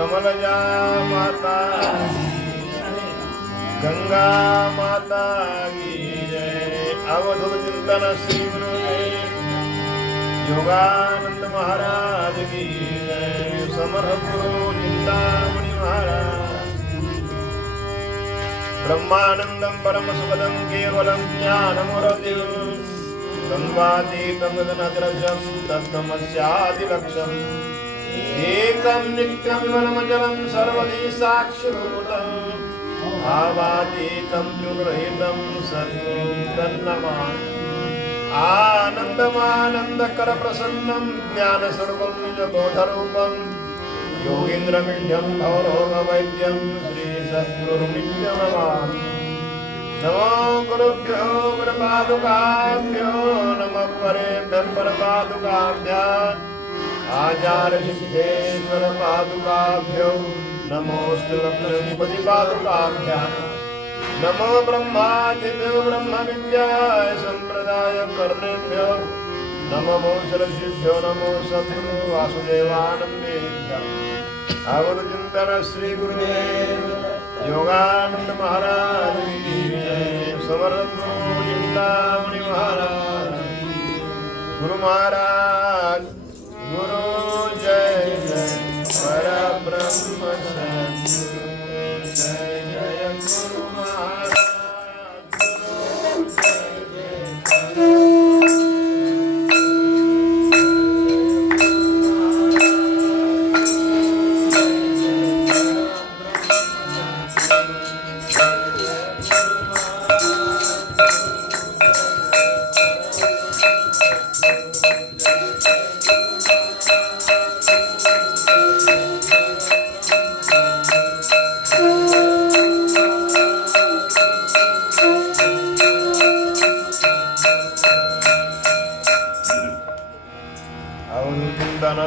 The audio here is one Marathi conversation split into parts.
कमलजा माता गंगा माता की जय। अवधूत चिंतन श्री गुरुदेव योगानंद महाराज की जय। समर्थ गुरु चिंतामणि महाराज। ब्रह्मानंदं परम सुखदं केवलं ज्ञानमूर्तिं द्वन्द्वातीतं गगनद्रजं तत्तमस्यादिलक्ष्यम् एकं नित्यमिमलमचलं सर्वधी साक्षिभूतम् भावातीतं त्रिगुणरहितं सद्गुरुं तन्नमामि। आनन्दमानन्दकरप्रसन्नं ज्ञानस्वरूपं निजबोधरूपं योगीन्द्रमीढ्यं भवरोगवैद्यं श्रीसद्गुरुमिड्यं नमामि। नमो गुरुभ्यो गुरुपादुकाभ्यो नमः परेभ्यः परपादुकाभ्याम् आचार्यसिद्धेश्वर पादुकाभ्यो नमोऽस्तु लक्ष्मीपतिपादुकाभ्याम्। नमो ब्रह्मादिभ्यो ब्रह्मविद्याय सम्प्रदायकर्णेभ्यो नमो सरस्वतीभ्यो नमो सद्गुरु वासुदेवानन्देभ्यः। अवधूतचिंतन श्री गुरुदेव योगानंद महाराज की जय। समर्थ गुरु चिंतामणि महाराज गुरु महाराज गुरु जय जय परब्रह्म सद्गुरु जय जय गुरु महाराज गुरु जय जय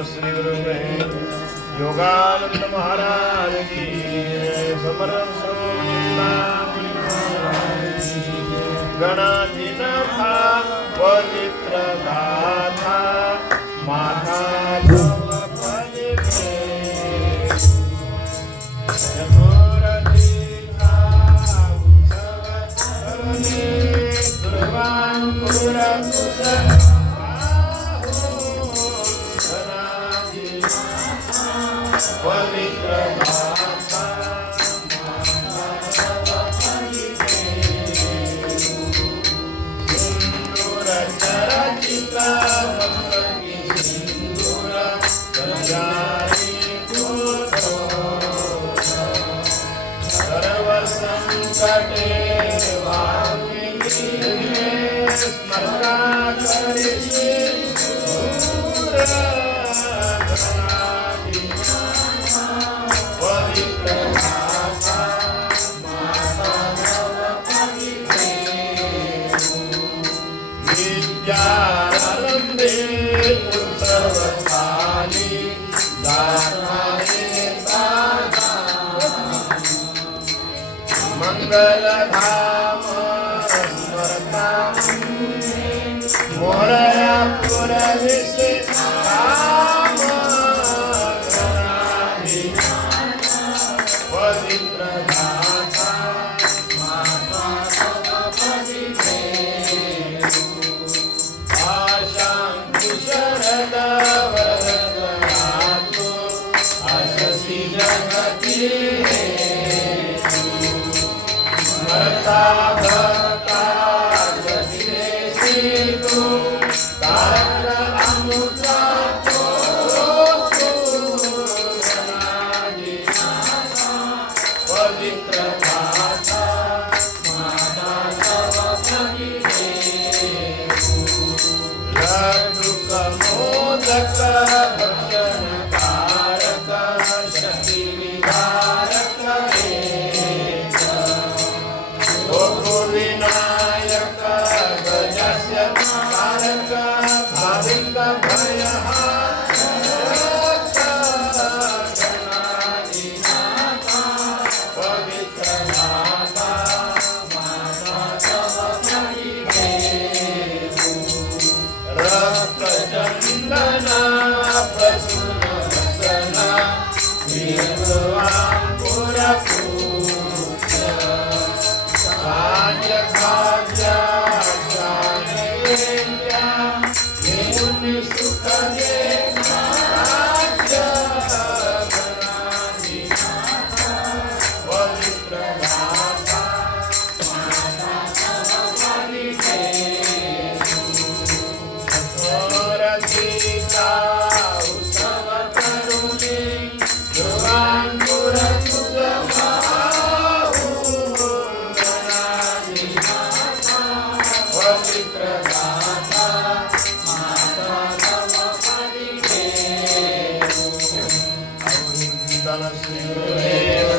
श्री गुरुदेव योगानंद महाराज की जय। समर्थ चिंतामणि महाराज की जय। गणाधिनाथा पवित्र गाथा माता पवित्र माता सिंदूर चरचित सिंदूर सर्व संकटे स्मरणा विद्यानंदे सर्वकाली मंगलधाम स्मरतां मोरया पुरविसे पवित्र गाथा स्मरता चित्रदाता माता तव पदिके अवधूतन श्री गुरुदेव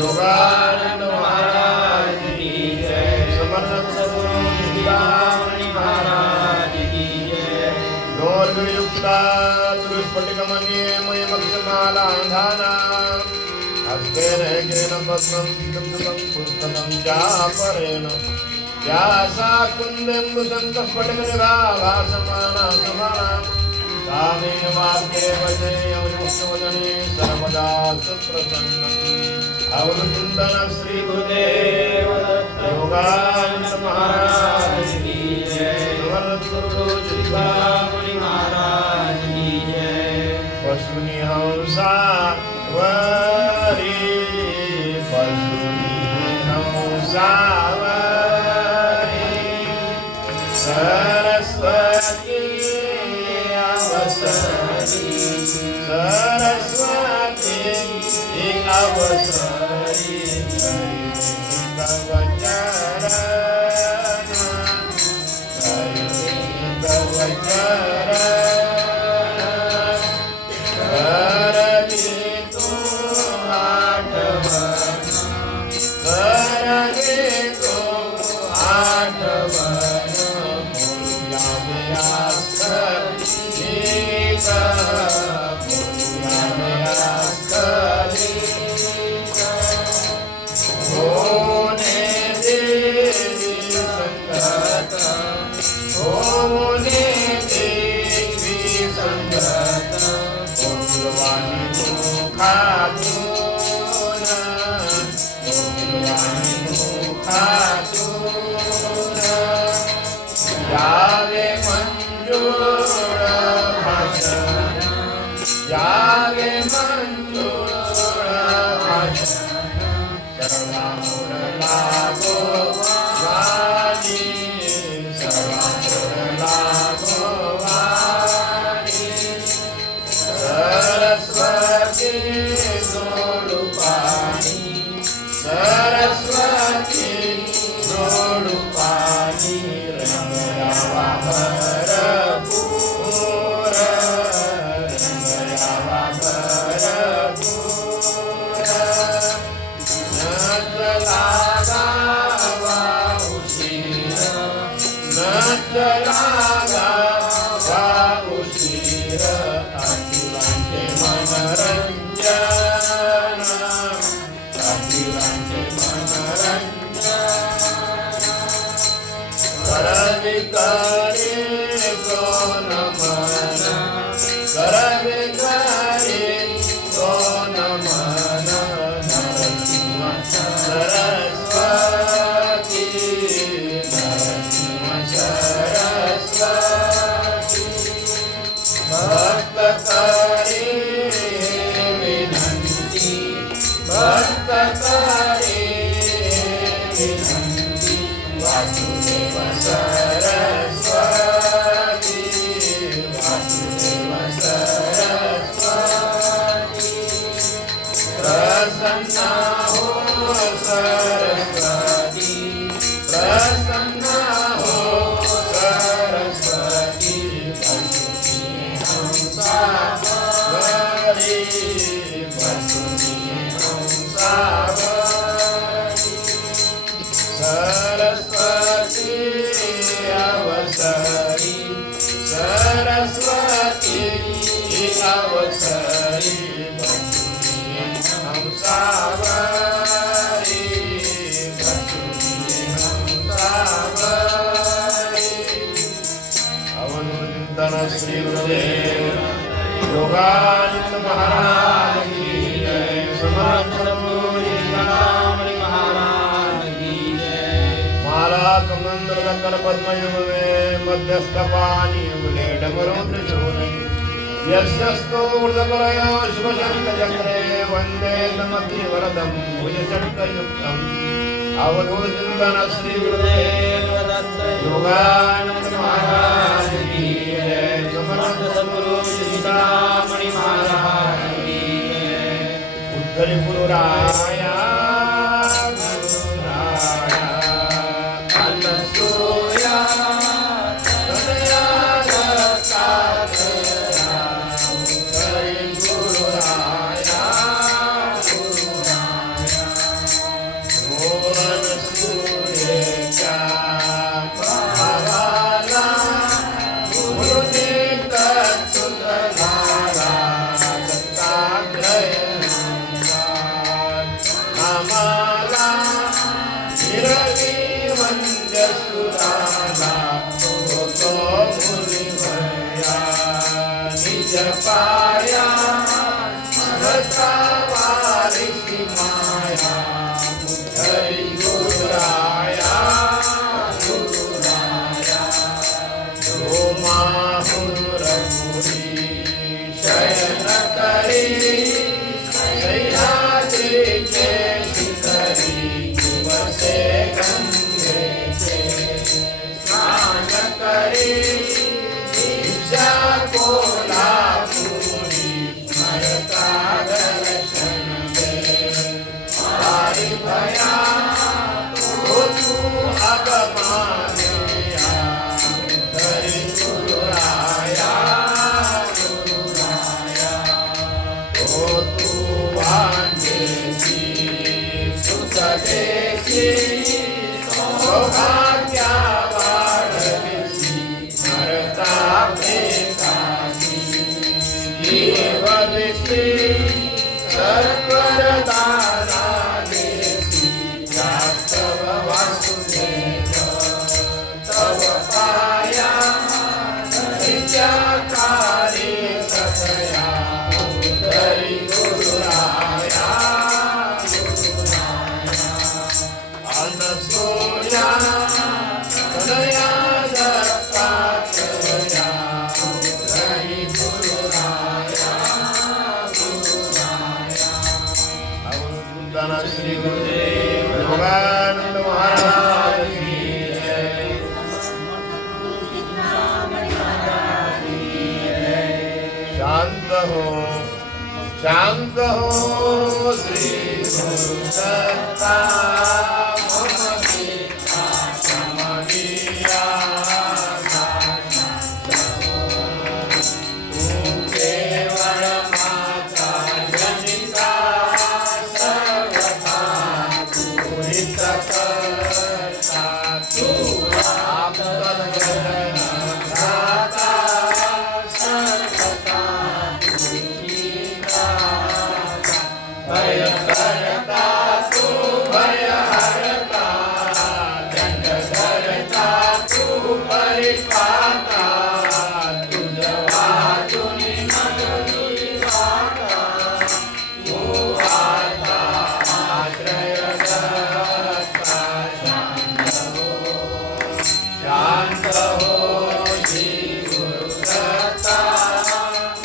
योगानंद महाराज की जय समर्थ सद्गुरु चिंतामणि महाराज की जय दोर्गयुक्ता दुष्पटिकमन्येमयमक्षमालान्धाना हस्तेन गिरेण पद्मं दुर्गं पुस्तकं चापरेण व्यासा कुन्देन्दुशङ्खस्फटिकनिभाभासमाना समाना तामे वाक्ये वचने सर्वदा सुप्रसन्नम् अवधूतन श्री गुरुदेव योगानंद महाराज की जय गुरु चिंतामणि महाराज की जय पशुनि हंसा वरी पशुनि हंसा वरी सरस्वती अवसरी सरस्वती अवसरी तव चरण तव चरण करली तू आठवण करली तू आठवण यावे मंजूर भाषण यावे मंजूर भाषण सर्वांगुण लाभो वाणी सर्वांगुण लाभो वाणी सरस्वती जोडुपाणी सरस्वती जोडुपाणी रंगयावा भरपूर रंगयावा भरपूर नत लागावा उशीर नत लागावा उशीर अखिलांचे मनरंजन अखिलांचे मनरंजन करवे करे कोण मन करवे करे कोण मन नरसिंह सरस्वती नरसिंह सरस्वती भक्त करे विनंती भक्त करे विनंती वासुदेव सरस्वती वासुदेव सरस्वती प्रसन्न हो सरस्वती प्रसन्न हो सरस्वती बसुनी हंसा वरी बसुनी हंसा वरी सरस्वती अवसरी सरस्वती अवसरी बसुनी हंसा वरी बसुनी हंसा वरी अवधूतन श्री गुरुदेव योगानंद महाराज की जय समर्थ चिंतामणि महाराज की जय माला कमंडल कर पद्मयुग में मध्यस्थ पानी युगले डमरू त्रिशूले यस्यस्तो ऊर्ध्वकरया शुभशङ्खचक्रे वन्दे नमति वरदं भुजशङ्खयुक्तम् अवधूतन श्री गुरुदेव दत्त योगानंद महाराज की जय समर्थ सद्गुरु चिंतामणि महाराज की जय उद्धरि गुरुराया गुरुराया अनसूया असुराला होतो मुनिवर्या निज पाया भक्ता वारिसी माया हरी गुरुराया जो माहुर रघुरी शयन करी सह्याद्री के शिखरी निवसे गंगेचे स्नान करी दीक्षा कोल्हापुरी स्मरता दर्शन दे हरि भया तो तू अगमानिया हरि गुरुराया तो तू वांजेसी सुख देसी सौभाग्या वाढविसी स्मरता भेटासी जीवविसी सर्वरदाना देसी वास्तव वासुदेव तव पाया नित्याकारी सतया हरि गुरुराया अनसूया तनया दत्तात्रया हरि गुरुराया अवधूतना श्री गुरुदेव योगानंद महाराज की जय। शांत हो श्री गुरु दत्ता मम पिता समरिया तू केवळ माता जनिता सर्वथा तू हितकर्ता तू आपदजन दाता सर्वथा भय करता तू भय हरता दंड धरता तू परिपाता तुझ वाचुनी मनुनी वाटा तू आता आश्रय दत्ता शांत हो श्री गुरु दत्ता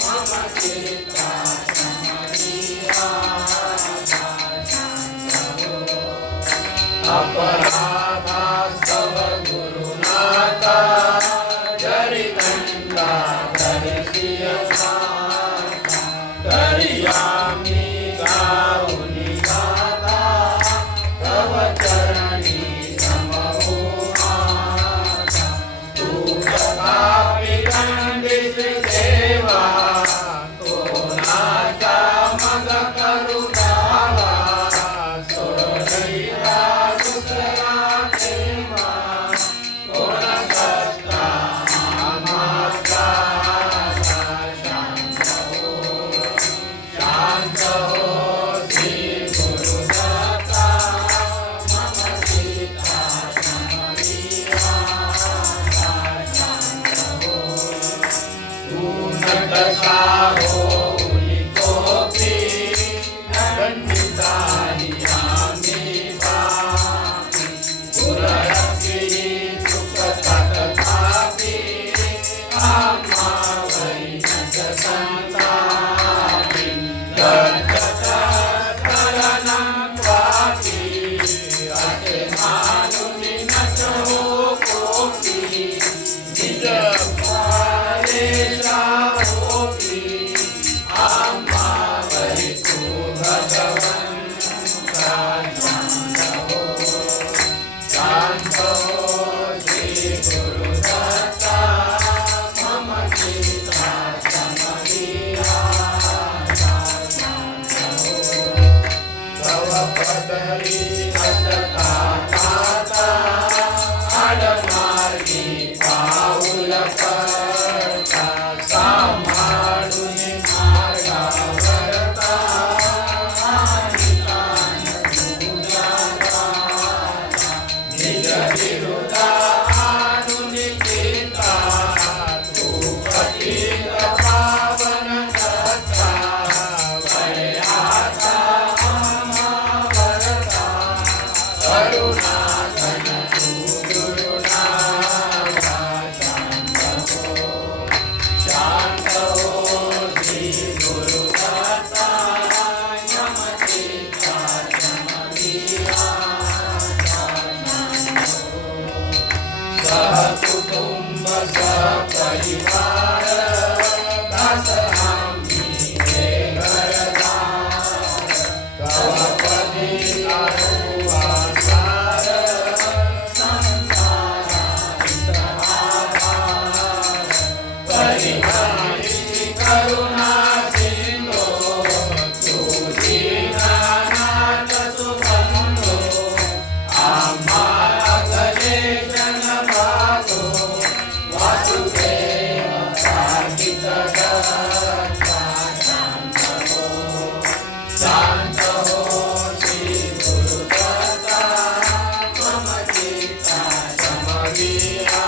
मम चित्ता अपराधास्तव गुरुनाथा जरी दंडा धरिसियता करियामी गाऊनी गाथा तव चरणी समहो माता तू तथापि दंडित देवा कोणाचा मग करू दावा सोडईला दुसरा देवा कोण करता आम्हाचा शांत हो श्री गुरु दत्ता मम सीता समरिया शांत हो तू नटसा हो उलिकोपी दंडिताही आम्ही बाकी पुरयती सुखता तथापि आम्हा वैनस संतापि दत्ततरणं त्वापि असे मानुनि न हो कोपि निज पारेशा होपि कुटुंब सपरिवार दास आम्ही हे घरदार तव पदी अनुवासार संसारात आधार परिहारी करुणा सिंधो तुझी नाथ सुबंधो आम्हाला गणेशन पाहतो वासुदेव साहित शांत हो श्री गुरुदत्ता मम चित्ता समविया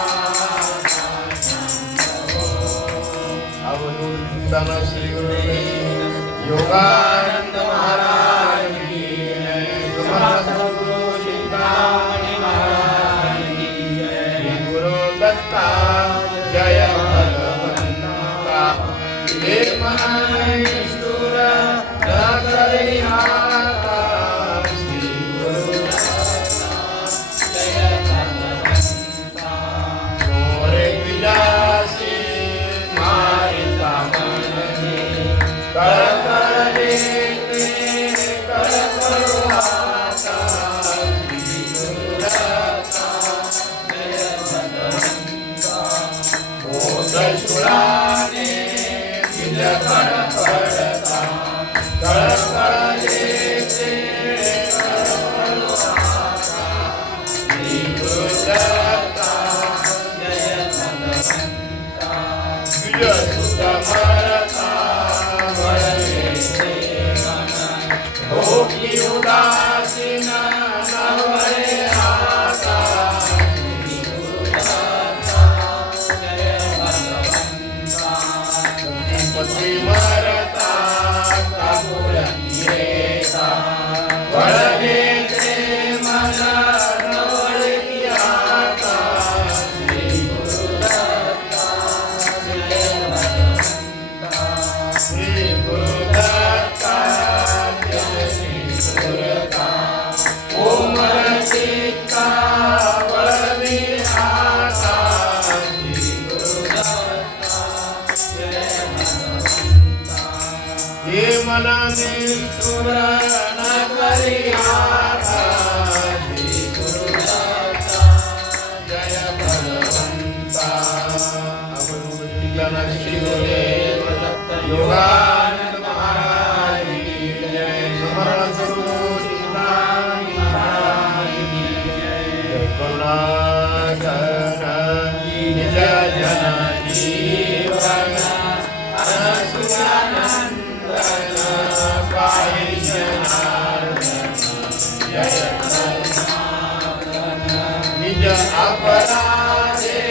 अवधूतन श्री गुरुदेव योगानंद महाराज की जय समर्थ गुरु चिंतामणि महाराज की जय गुरु दत्ता जय भगवंता हे महेश्वर जगरिहाता श्री गुरु दत्ता जय भगवंता मोरे विलासी मारिता मनने कर कर लेते कर करवाता श्री गुरु दत्ता जय भगवंता बोध सुराने दिल कर पड़ता कर कर लेते कर करवाता श्री गुरु दत्ता जय भगवंता विजय सुतमरता वरते मन भोगी उदासीन नवरे आता श्री गुरु दत्ता जय भगवंता पति मरता कापुरता वरते मन नवरे आता श्री गुरु दत्ता जय भगवंता श्री गुरु दत्ता जय श्री गुरुता ओम चित्ता वरविहाता श्री गुरु दत्ता जय भगवंता हे मन निष्ठुर न करिहाता श्री गुरु दत्ता जय भगवंता अवधूतन श्री गुरुदेव दत्त योगानंद महाराज की जय समर्थ गुरु चिंतामणि महाराज की जय करुणाकरण निज जन जीवन अनसुयानंदन पाहि जनार्दन जय करुणाकरण निज अपराधे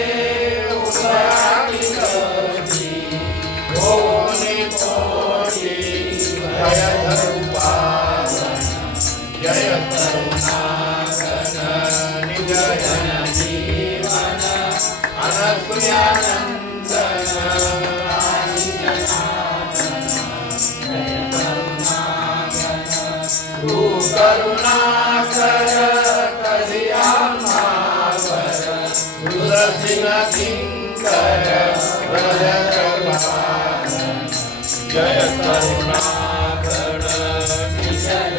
उपराधि करी भोनि भोनि जय धरुपावन जय करुणाकरण निज जन जीवन अनसुयानंदन पाहि जनार्दन जय करुणाकरण तू करुणाकर कल्याणावर रुद्रसिंह किंकर व्रजकपालन जय करुणाकरण निज जन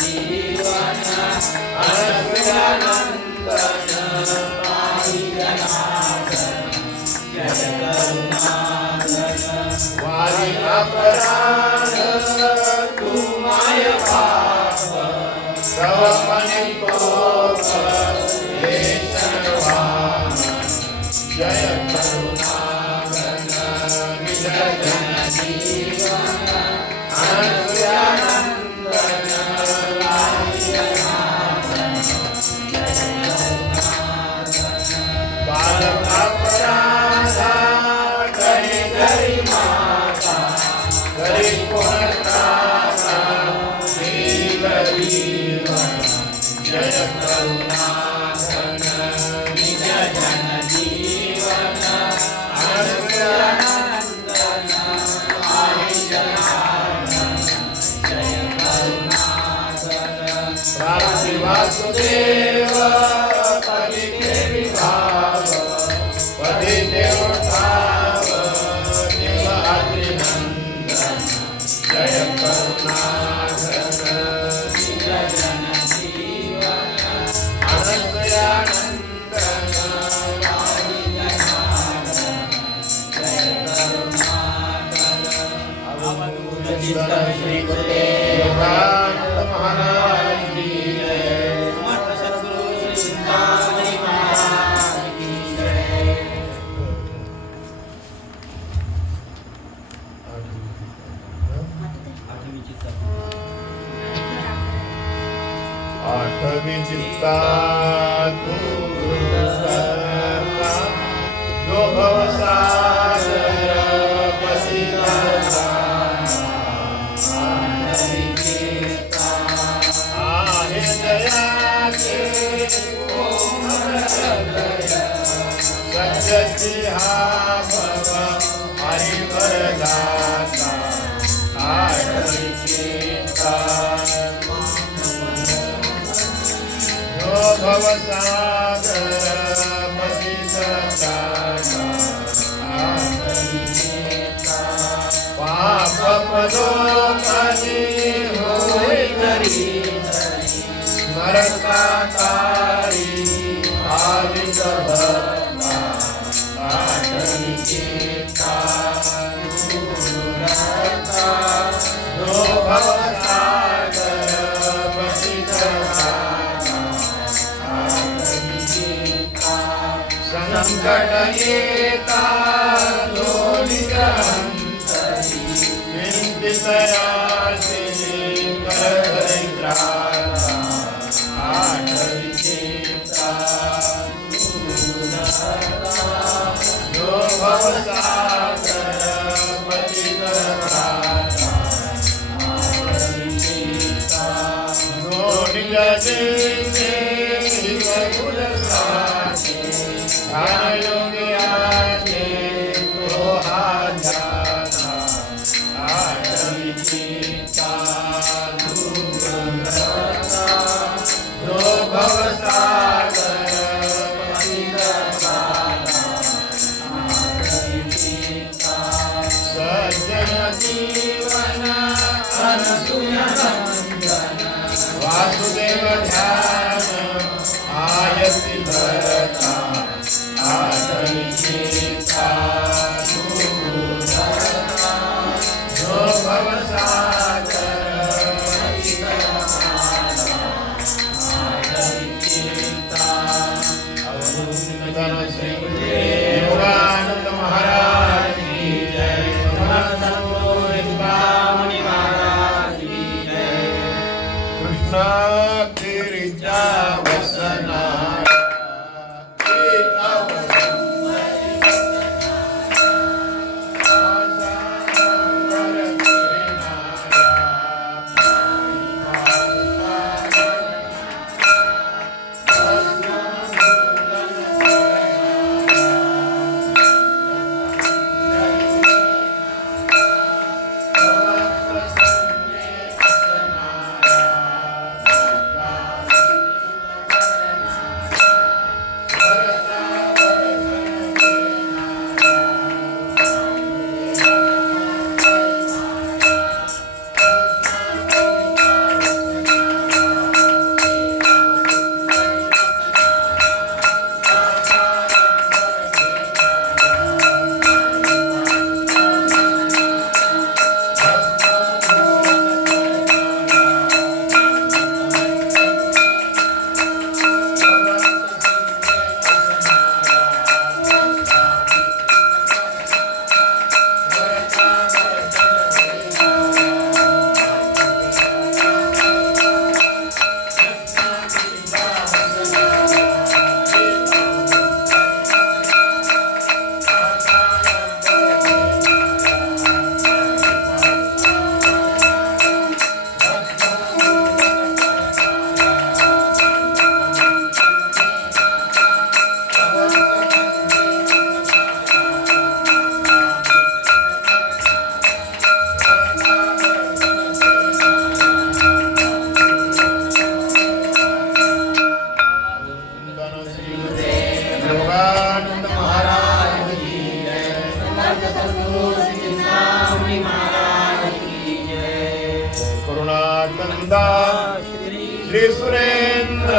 जीवन अनसुयानंदन पाहि जनार्दन जय करुणाकरण वारी अपराध तू माय पाप तव मनि कोप हे शर्वाण जय करुणाकरण निज जन जीवन अनसुयानंदन पाहि जनार्दन जय करुणाकरण बाल अपराध चित्ता दूरता जो भवसागर पतितराता आतरी चित्ता संकट येता जो निरंतरी चिंतितयाचे करदरिद्राता आतरी चित्ता जो भवसागर पतितराता आतरी चित्ता जो निगदिते हितगुणसाचे ध्यानयोग्याचे तो हा ध्याता आतरी चित्ता दूरता जो भवसागर जीवन अनसुयनंदन वासुदेव ध्यान आयति भरता आतरी चित्ता दूरता जो भवसागर पतितराता आतरी चित्ता अवधूतन श्री योगानंद महाराज की जय। गिरिजा वसना श्री सुरेंद्र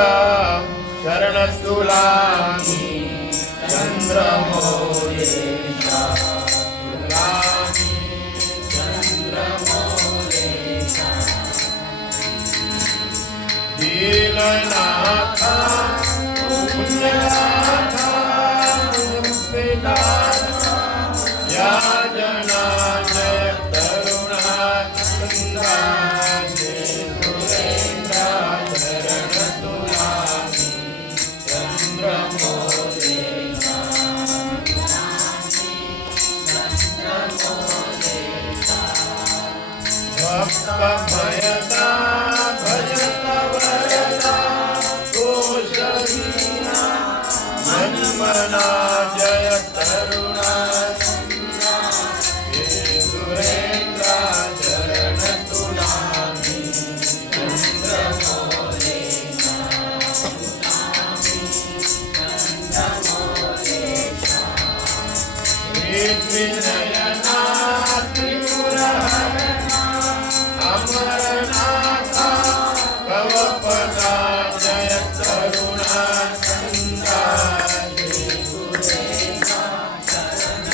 शरण तुलामी चंद्रमौलेशा तुलामी चंद्रमौलेशा दीननाथा पुण्यनाथा मुक्तिदाता या जना जय करुणा चंद्रा भयता भजता वरदा दोषहीना मन मना जय करुणा हे सुरेंद्र चरण तुलामी चंद्रमौलेशा हे विनयना त्रिपुरहरणा अमरनाथा तव पदा जय करुणा चंद्रा हे सुरेंद्र शरण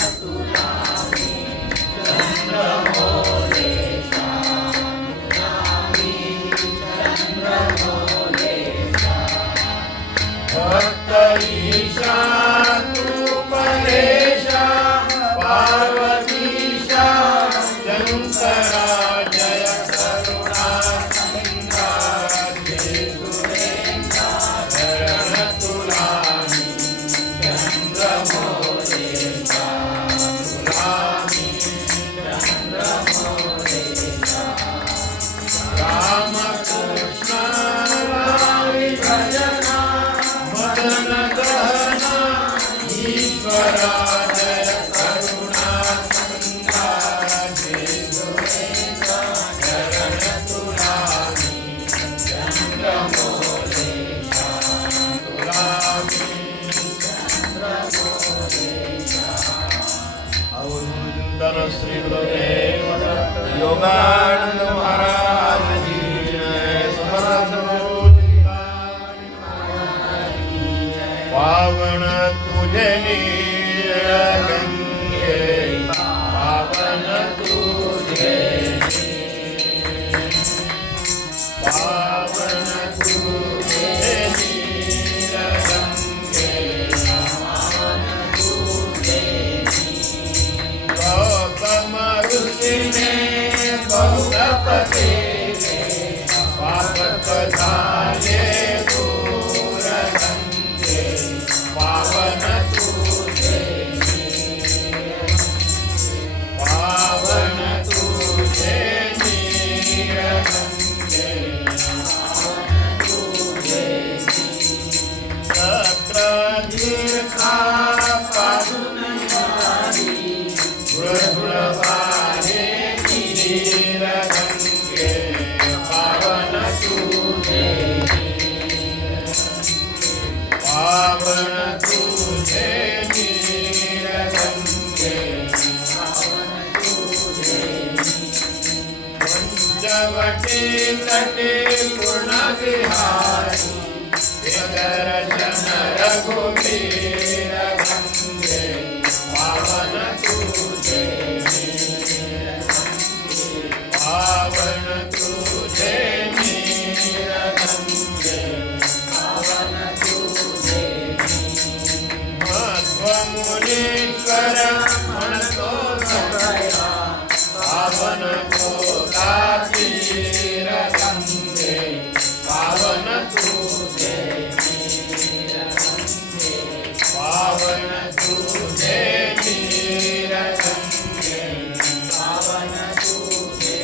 ईश्वरा जय करुणा संसार सुरेंद्र चरण तुलामी चंद्रमौलेशा तुलामी चंद्रमौलेशा अवधूतन श्री गुरुदेव योगानंद महाराज जी जय समर्थ पावन तुझे नीर गंगे पावन तुझे पावन तुझे नीर गंगे पावन तुझे गौतम ऋषि ने बहुत पतेले पाप कथाले दूर गंगे पावन तुझे पावन तुझे नीर गंगे पावन तुझे सत्र दीर्घा पावन वारी धुळ वारे नीर गंगे पावन तुझे पावन तुझे नीर गंगे पावन तुझे पंचवटी तटे पूर्ण विहारी दर्शन रघुवीर गंगे पावन तुझे पावन तुझे नीर गंगे पावन तुझे मुनीश्वर म्हणतो सगळ्या पावन गोदा तीर गंगे पावन तुझे नीर गंगे पावन तुझे नीर गंगे पावन तुझे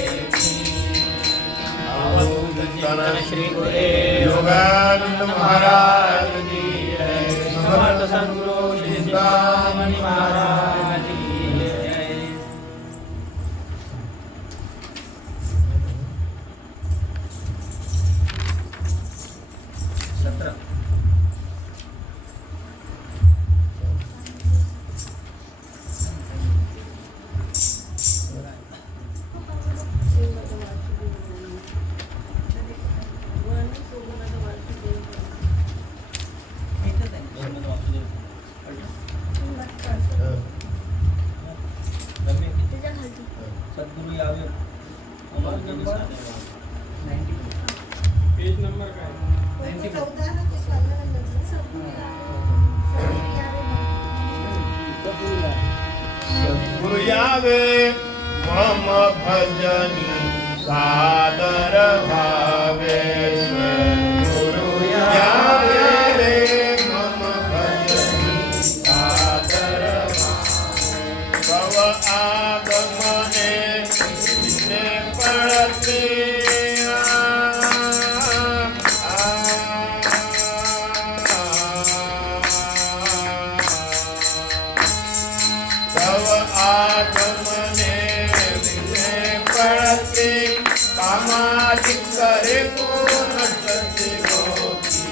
अवधूतन श्री गुरुदेव योगानंद महाराज जी जय समर्थ सद्गुरु चिंतामणि महाराज की जय सद्गुरु यावे पेज नंबर काय 94 सद्गुरु यावे मम भजनी सादर भावे सद्गुरु यावे मम भजनी सादर भावे भव आगमने ने पड़ते भव आगमने ने पड़ते कामादि करे पूर्ण सत्य होती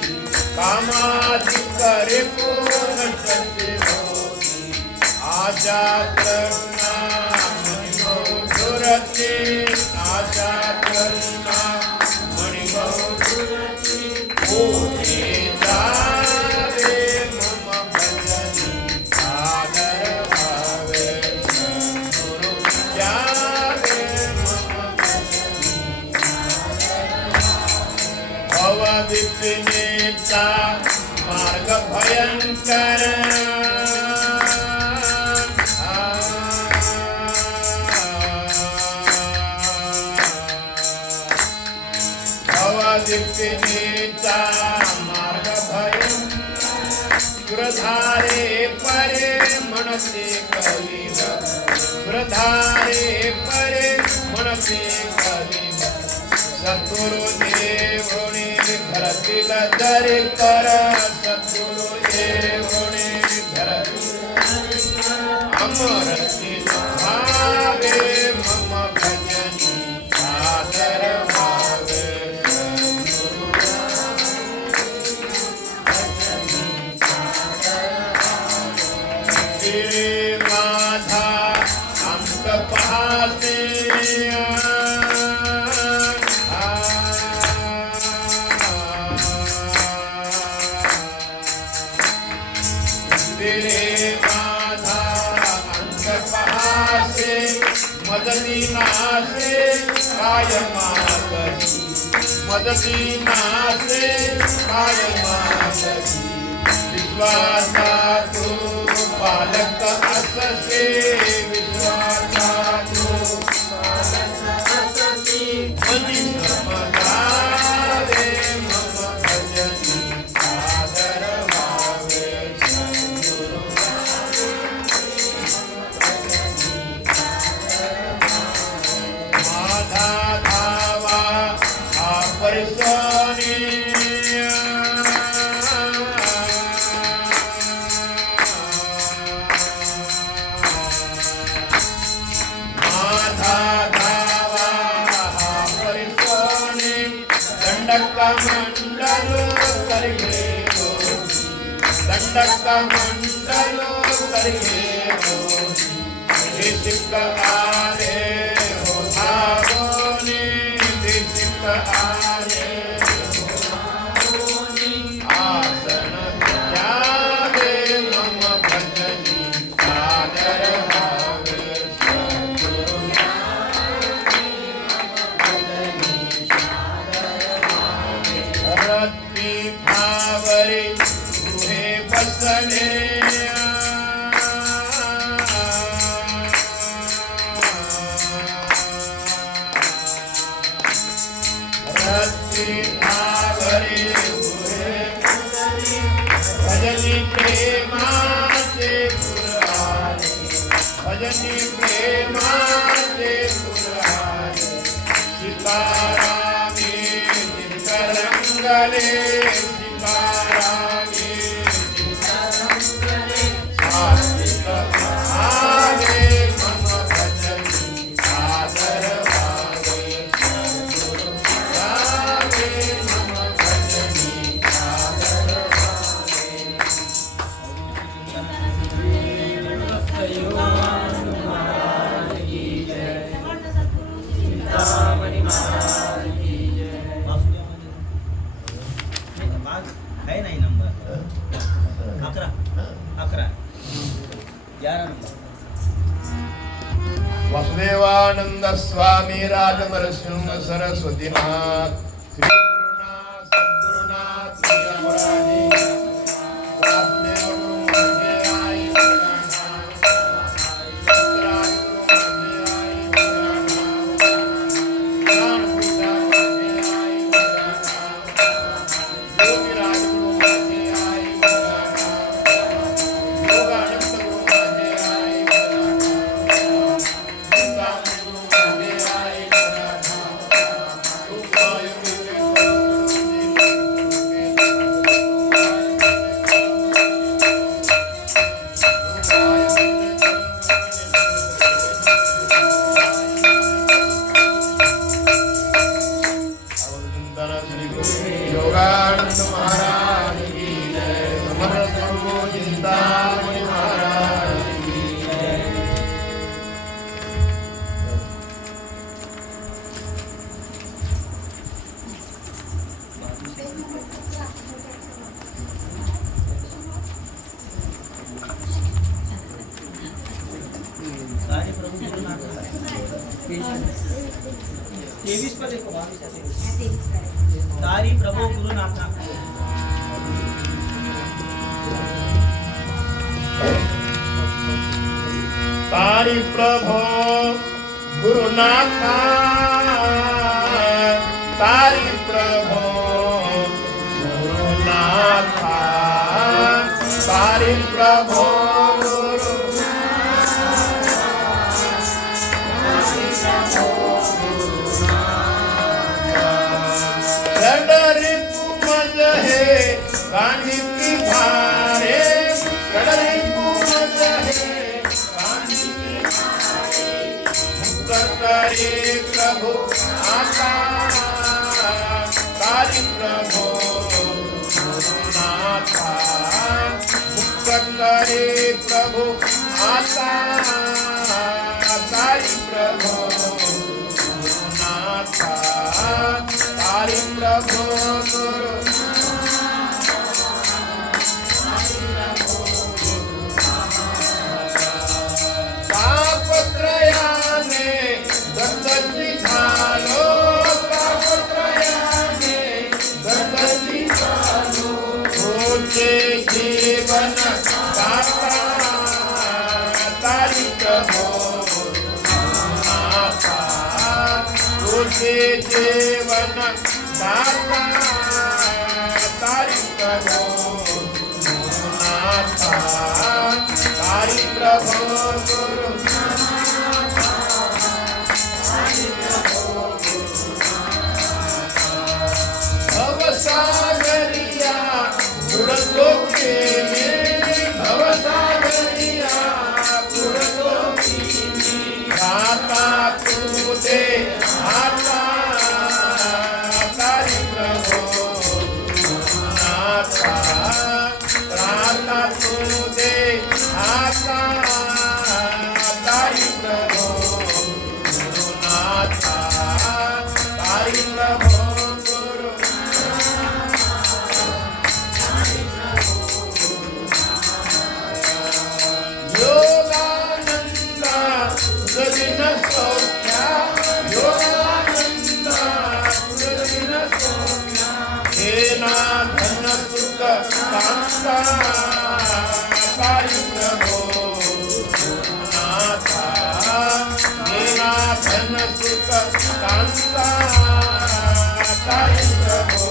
कामादि करे पूर्ण सत्य होती आशा तरुणा मणिगौरती आशा तरुणा मणिगौरती ओहे जावे मम भजनी सादर भावे गुरु जावे मम भजनी भव विपिनेता मार्ग भयंकर विपिनेता मार्ग भयंकर सुरधारे परे मनसे कलिब सुरधारे परे मनसे कलिब सद्गुरु देवोनी घरातील दर कर सद्गुरु देवोनी घरातील अमरति भावे मम भजनी सादर भावे तेरे माधा अंक पासे मददीनासे काय मातसी मददीनासे काय मातसी विश्वासा तू पालक अससे विश्वासा तू पालक अससी मनी समजावे मम भजनी सादर भावे सद्गुरु दंडक मंडल करिए देशिक आले हो भावनी देशिक आले हो भावनी आसन जावे मम भजनी सादर भावे सद्गुरु भजनी सादर भावे रत्ती भावरे बसने रत्ती भावरे भजनी प्रेमाचे पुराणे भजनी प्रेमाचे पुराणे सीतारामी चिंतरंगले सीतारामी है नहीं नंबर 11 वसुदेवानंद स्वामी राजनरसिंह सरस्वतीनाथ श्री गुरुनाथ सद्गुरुनाथ महाराजी वासुदेव गुरु माझे आई योगानंद महाराज की जय समर्थ प्रभु चिंतामणि महाराज की जय। तारी प्रभु गुरुनाथ 23 पर देखो तारी प्रभु गुरुनाथ तारी प्रभो गुरुनाथ तारी प्रभो गुरुनाथ तारी प्रभो गांधी की भारे प्रभु आता तारी प्रभु गुरुनाथा तारी प्रभु गुरु तापत्रयाने दत्तजी झालो तापत्रयाने दत्तजी झालो होते जीवन दाता तारी प्रभु गुरुनाथा होते जीवन दाता तारी प्रभु गुरुनाथा तारी प्रभु गुरु भवसागरिया बुडतो केने भवसागरिया बुडतो केने दाता तू दे आता तारी प्रभु गुरुनाथा दाता तू दे आता तारी प्रभु गुरुनाथा तारी प्रभु गुरु योगानंदा सुरदिन सौख्या योगानंदा सुरदिन सौख्या हे ना धन सुख कांता तारी प्रभु गुरुनाथा हे ना धन सुख कांता तारी प्रभु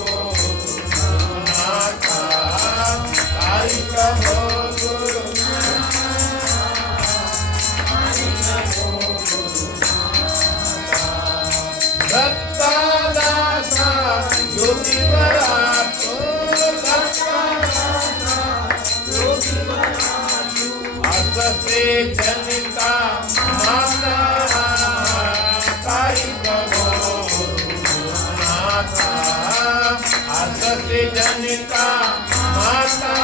गुरुनाथा तारी प्रभु गुरु दत्तादासा योगीवरातो दत्तादासा योगीवरातो असते जनिता माता तारी प्रभु गुरुनाथा असते जनिता माता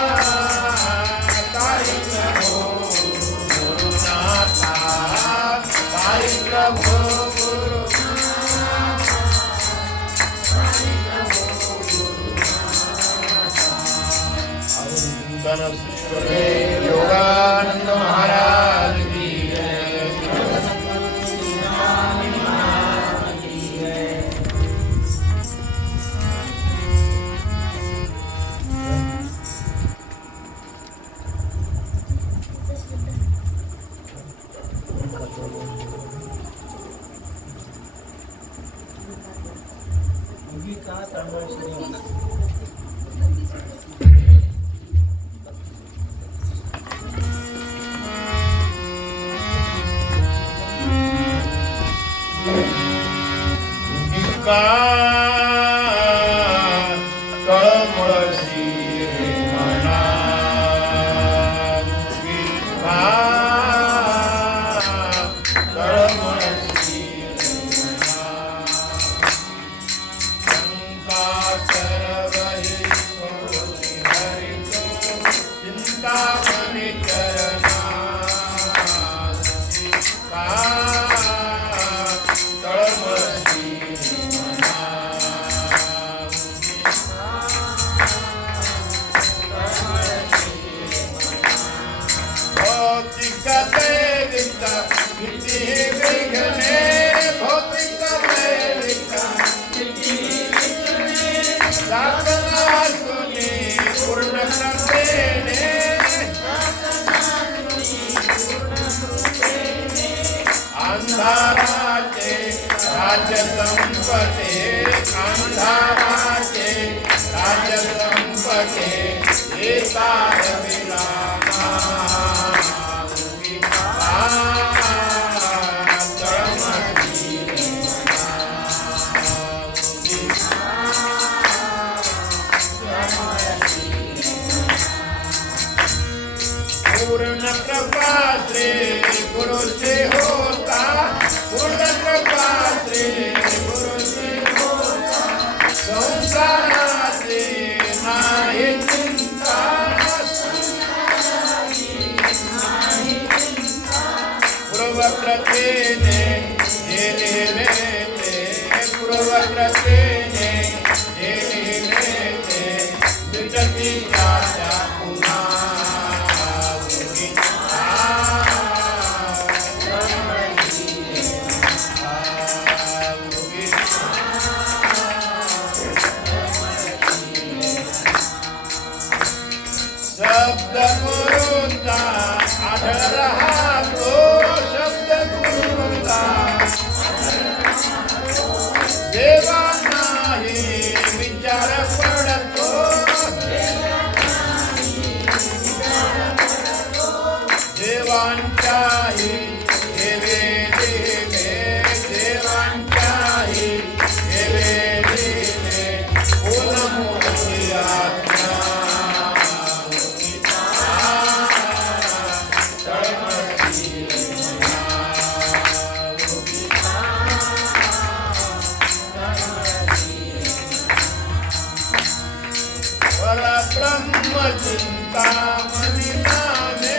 तारी प्रभु गुरुनाथा तारी प्रभु गुरु योगानंद महाराज की जय। अंगिका तळमळ श्रीमंत अंगिका तळमळशी रे मना अंगिका तळमळशी रे मना शंका सर्वहि सोई हरितो चिंतामणि चरणा अंगिका तळमळशी रे मना भौतिक दैविका किती विघ्ने भौतिक दैविका किती विघ्ने साधना सुनी पूर्ण कृपेने अंधाराचे राज्य संपते अंधाराचे राज्य संपते येतार विरामा तळमळशी रे मना पूर्ण कृपा श्री गुरु से होता पूर्ण कृपा श्री गुरु से होता संसाराचे नाही चिंता देवांच्याही देवे देवे देवांच्याही देवे देवे बोल मोठी आज्ञा तळमळती परब्रह्म चिंतामणि नामे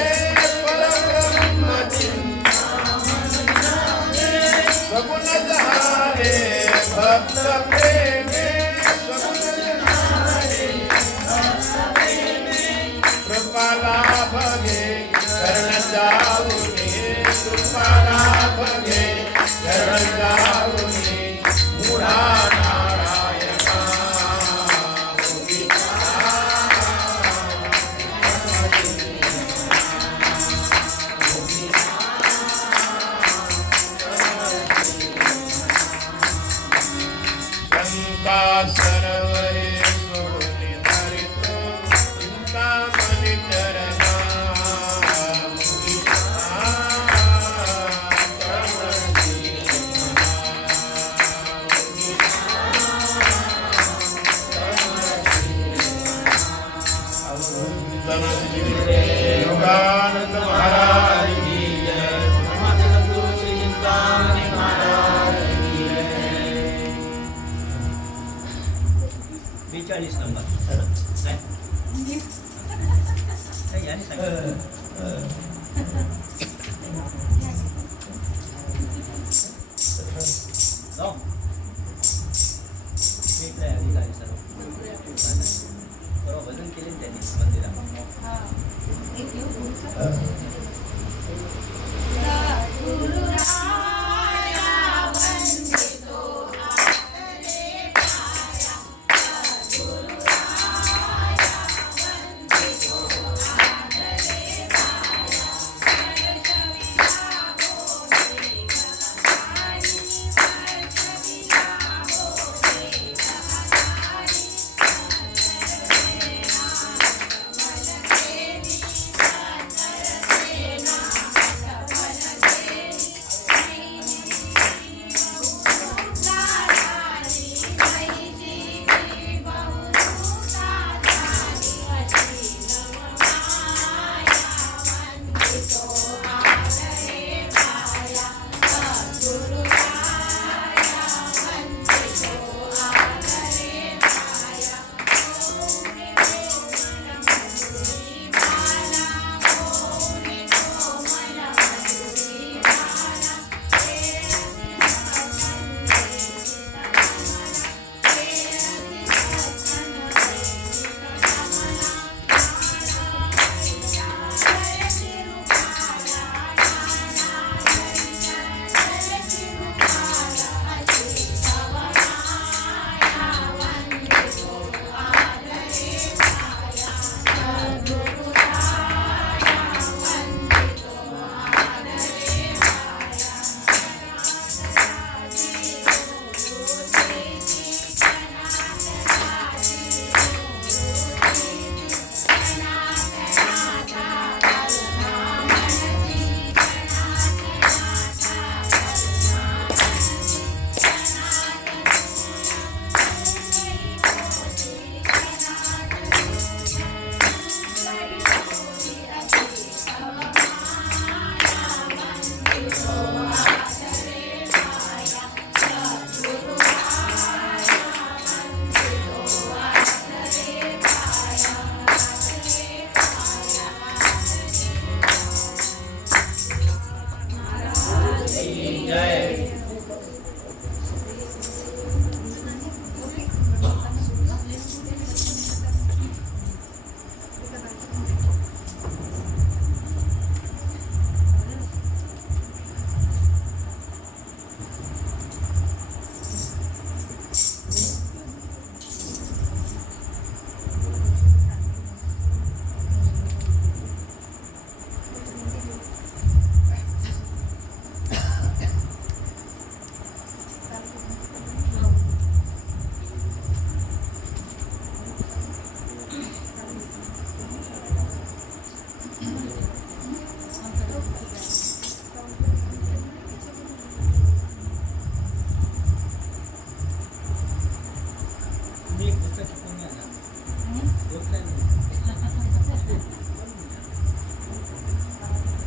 परब्रह्म चिंतामणि सगुण झाले भक्त प्रेमे सगुण झाले कृपाला भगे शरण जाऊने कृपाला भगे शरण जाऊने मूढा नारायणा शंका सर्वरे सोडून धरितो चिंतामणी चरणा तळमळती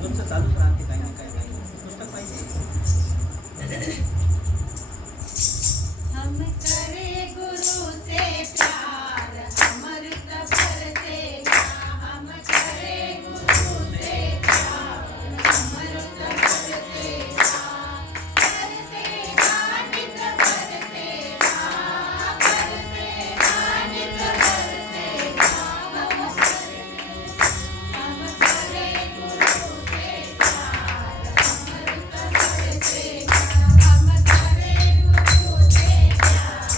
रोजचं चालूच राहते काही ना काही पुस्तक पाहिजे. हम करे गुरु से प्यार अमृत बरसेगा हम करे गुरु से प्यार अमृत बरसेगा बरसेगा नित बरसेगा बरसेगा नित बरसेगा हम करे गुरु से प्यार अमृत बरसेगा हम करे गुरु से प्यार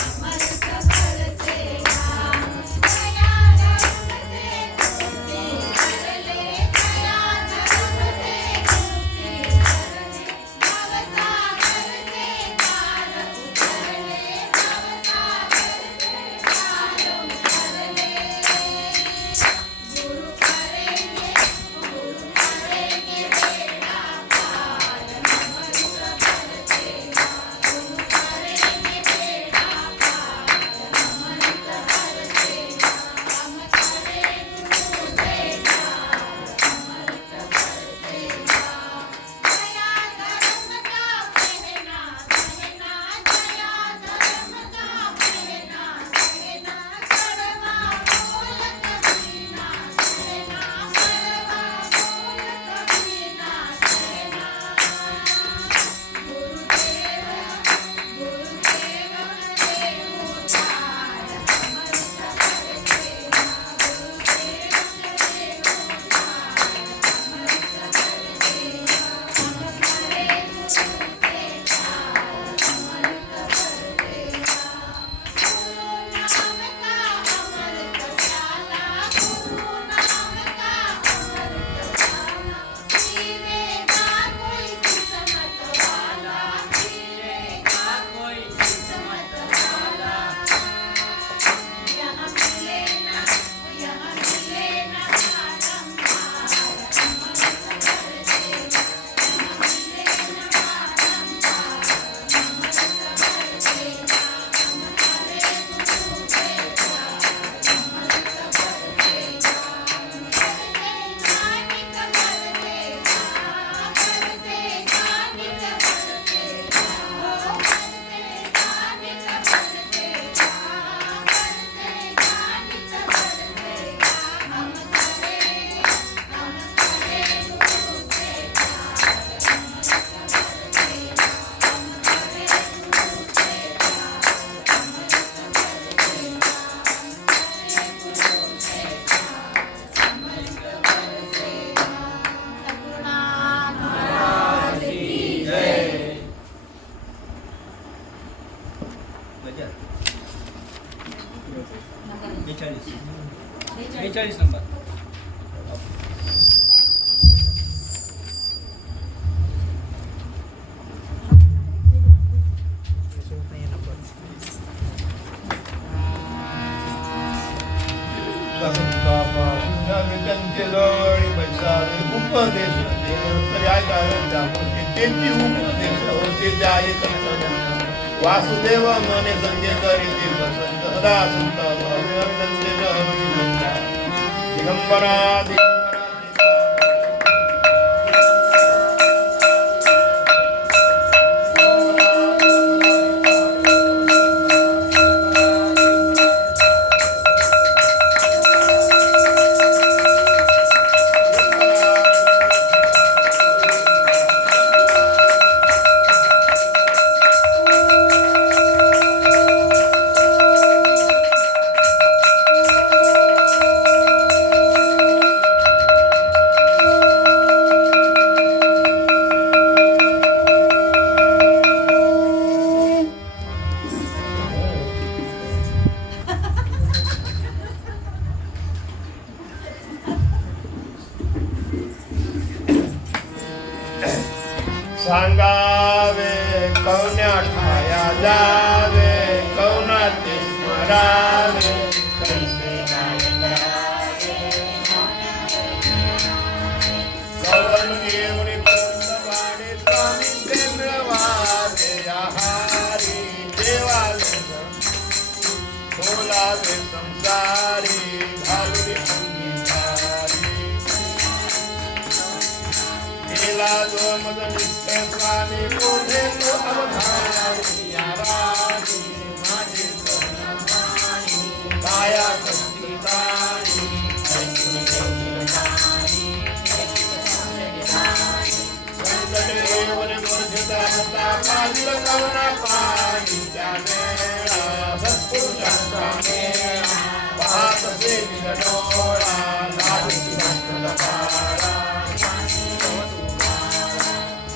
अमृत बरसेगा दया धर्म से मुक्ति कर ले दया धर्म से मुक्ति कर ले भवसागर से पार उतर ले भवसागर से पार उतर ले गुरु करेंगे बेड़ा पार अमृत बरसेगा गुरु करेंगे बेड़ा पार अमृत बरसेगा हम करे गुरु से प्यार अमृत बरसेगा दया धर्म का पहना पहना दया धर्म का पहना पहना कड़वा बोल कभी ना कहना कड़वा बोल कभी ना कहना गुरुदेव गुरुदेव हरे उद्धार अमृत बरसेगा गुरुदेव हरे उद्धार अमृत बरसेगा हम करे गुरु से प्यार अमृत बरसेगा गुरु नाम का अमृत प्याला गुरु नाम का अमृत प्याला पीवेगा कोई किस्मत वाला पीवेगा कोई किस्मत वाला यहाँ मिले ना बारंबार अमृत बरसेगा यहाँ मिले ना बारंबार अमृत बरसेगा हम करे गुरु से प्यार अमृत बरसेगा बरसेगा नित बरसेगा बरसेगा नित बरसेगा ओ बरसेगा नित बरसेगा बरसेगा नित बरसेगा हम करे गुरु से प्यार अमृत बरसेगा हम करे गुरु से प्यार अमृत बरसेगा हम करे गुरु से प्यार अमृत बरसेगा सद्गुरुनाथ महाराज की जय. गजर 42 नंबर. त्यांचे जवळ बैसावे उपदेश त्यांची उपदेश होते त्या एक वासुदेव मने संजय करीते वसंत सदा संत अभिनंदन दिगंबरा सांगावे कौन्या ठाया जावे कौना ते स्मरावे कैसे काय करावे कौन घेऊन पंतवाडे स्वामी ते मिळवावे आहारी देवाले बोलावे संसारी घालुरी अंगीकारी केला जो मज नित्य स्वामी बोधे तो अवधानी या राणी माझी सोनवाणी काया कष्टी ताणी संकट येऊन मूर्छित होता पाजल कवना पाणी त्या वेळा सत्पुरुषांचा मेळा पाहत सेवित डोळा लाजती भक्त पाळा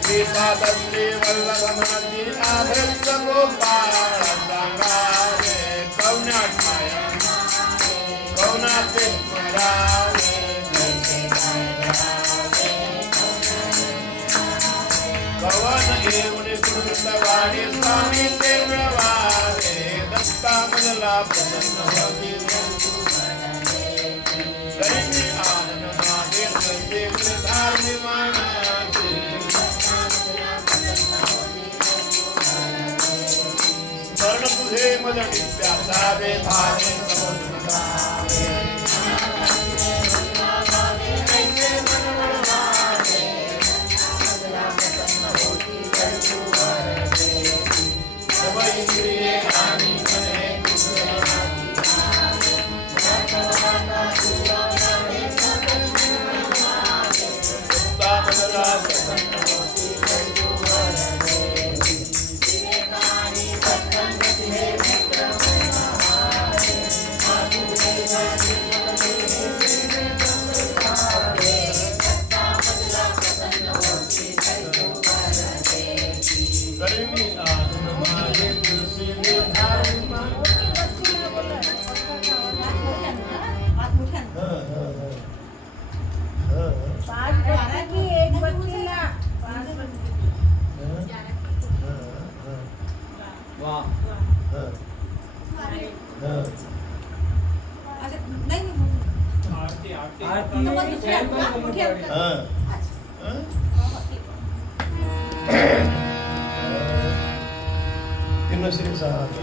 श्रीपाद श्री वल्लभ म्हणती आभ्रत गोपाळ सांगावे कवना ठाया कवनाचे स्मरावे कवन येऊन कृतवाणी स्वामी ते मिळवावे दत्ता मजला प्रसन्न होती गरिबी आनंद मागे संजे धारणी मानाचे स्मरण तुझे मज नित्यासावे भावे समुद्रावे श्री साहब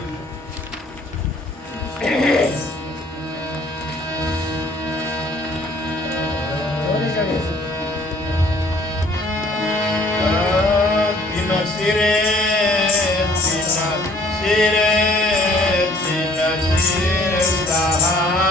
सिरे सिरे सिरे सहात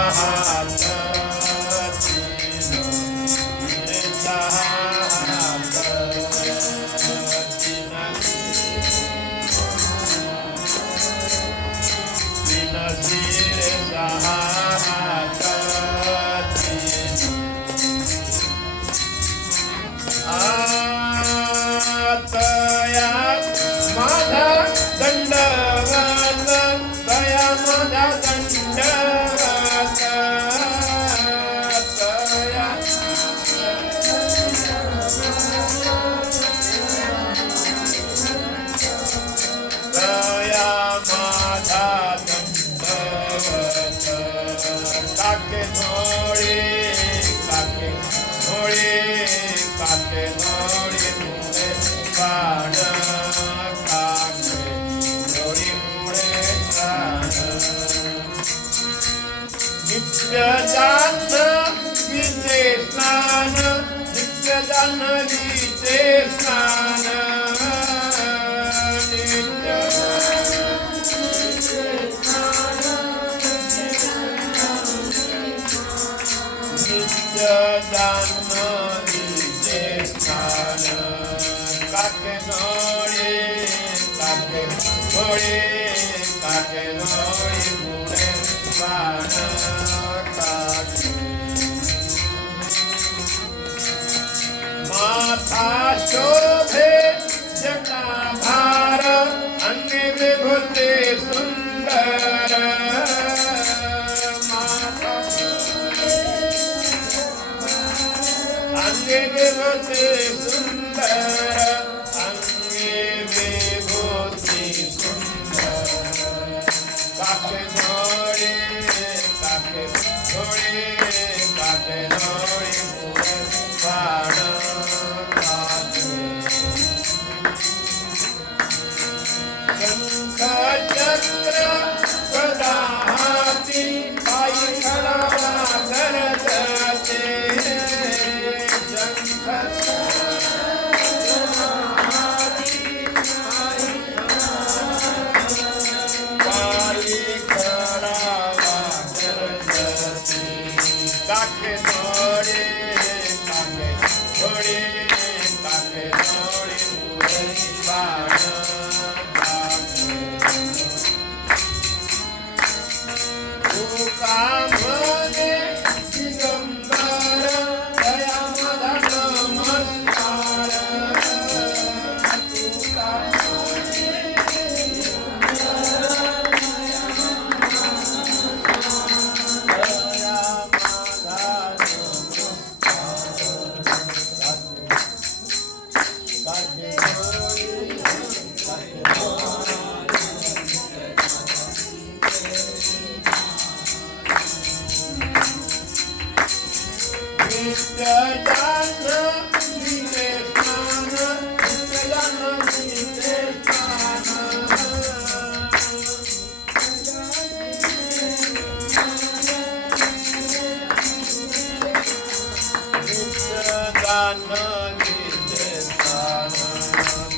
शोभे जटाभार अन्य विभूते सुंदर अन्य विभूते सुंदर अन्य विभूति सुंदर काके घोड़े काके घोड़े काके घोड़े बाण चक्र गदा हाथी पाई खड़ा करते शंख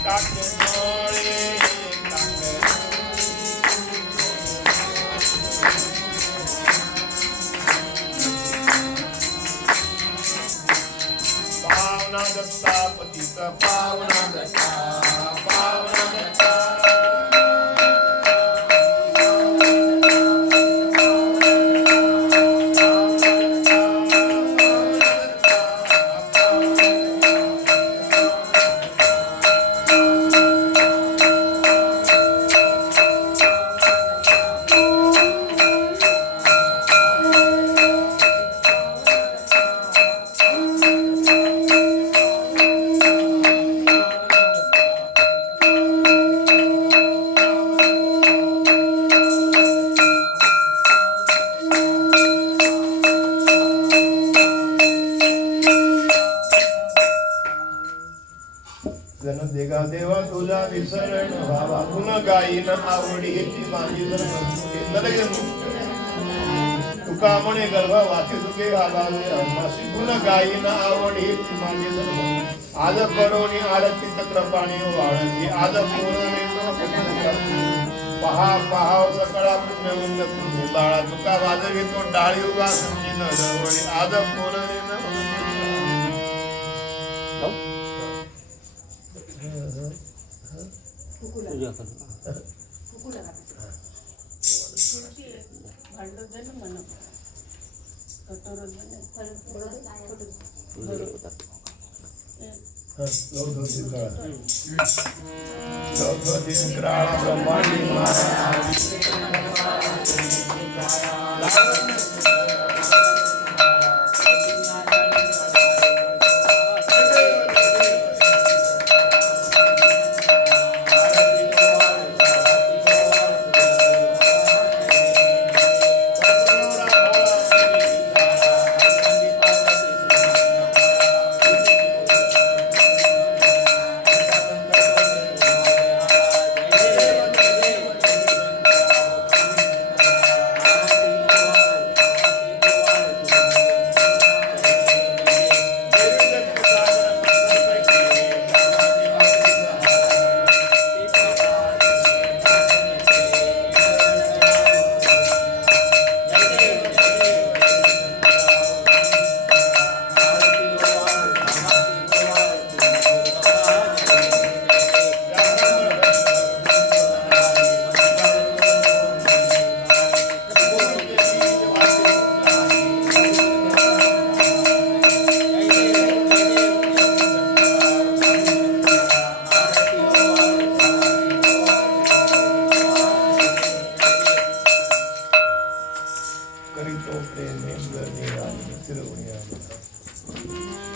काकनोळे पावना दत्ता पतित पावना दत्ता पावना दत्ता जन देगा देवा तुझा विसरण व्हावा गुण गायीन आवडी ती माझी जर तुका म्हणे गर्भ वाचे तुके घालावे अन्नाशी गुण गायीन आवडी ती माझी जर आज करोनी आरती चक्र पाणी वाळती आज पहा पहाव सकळा पुण्यवंत तुम्ही बाळा तुका वाजवी तो डाळी उगा समजी न जवळी आज कोण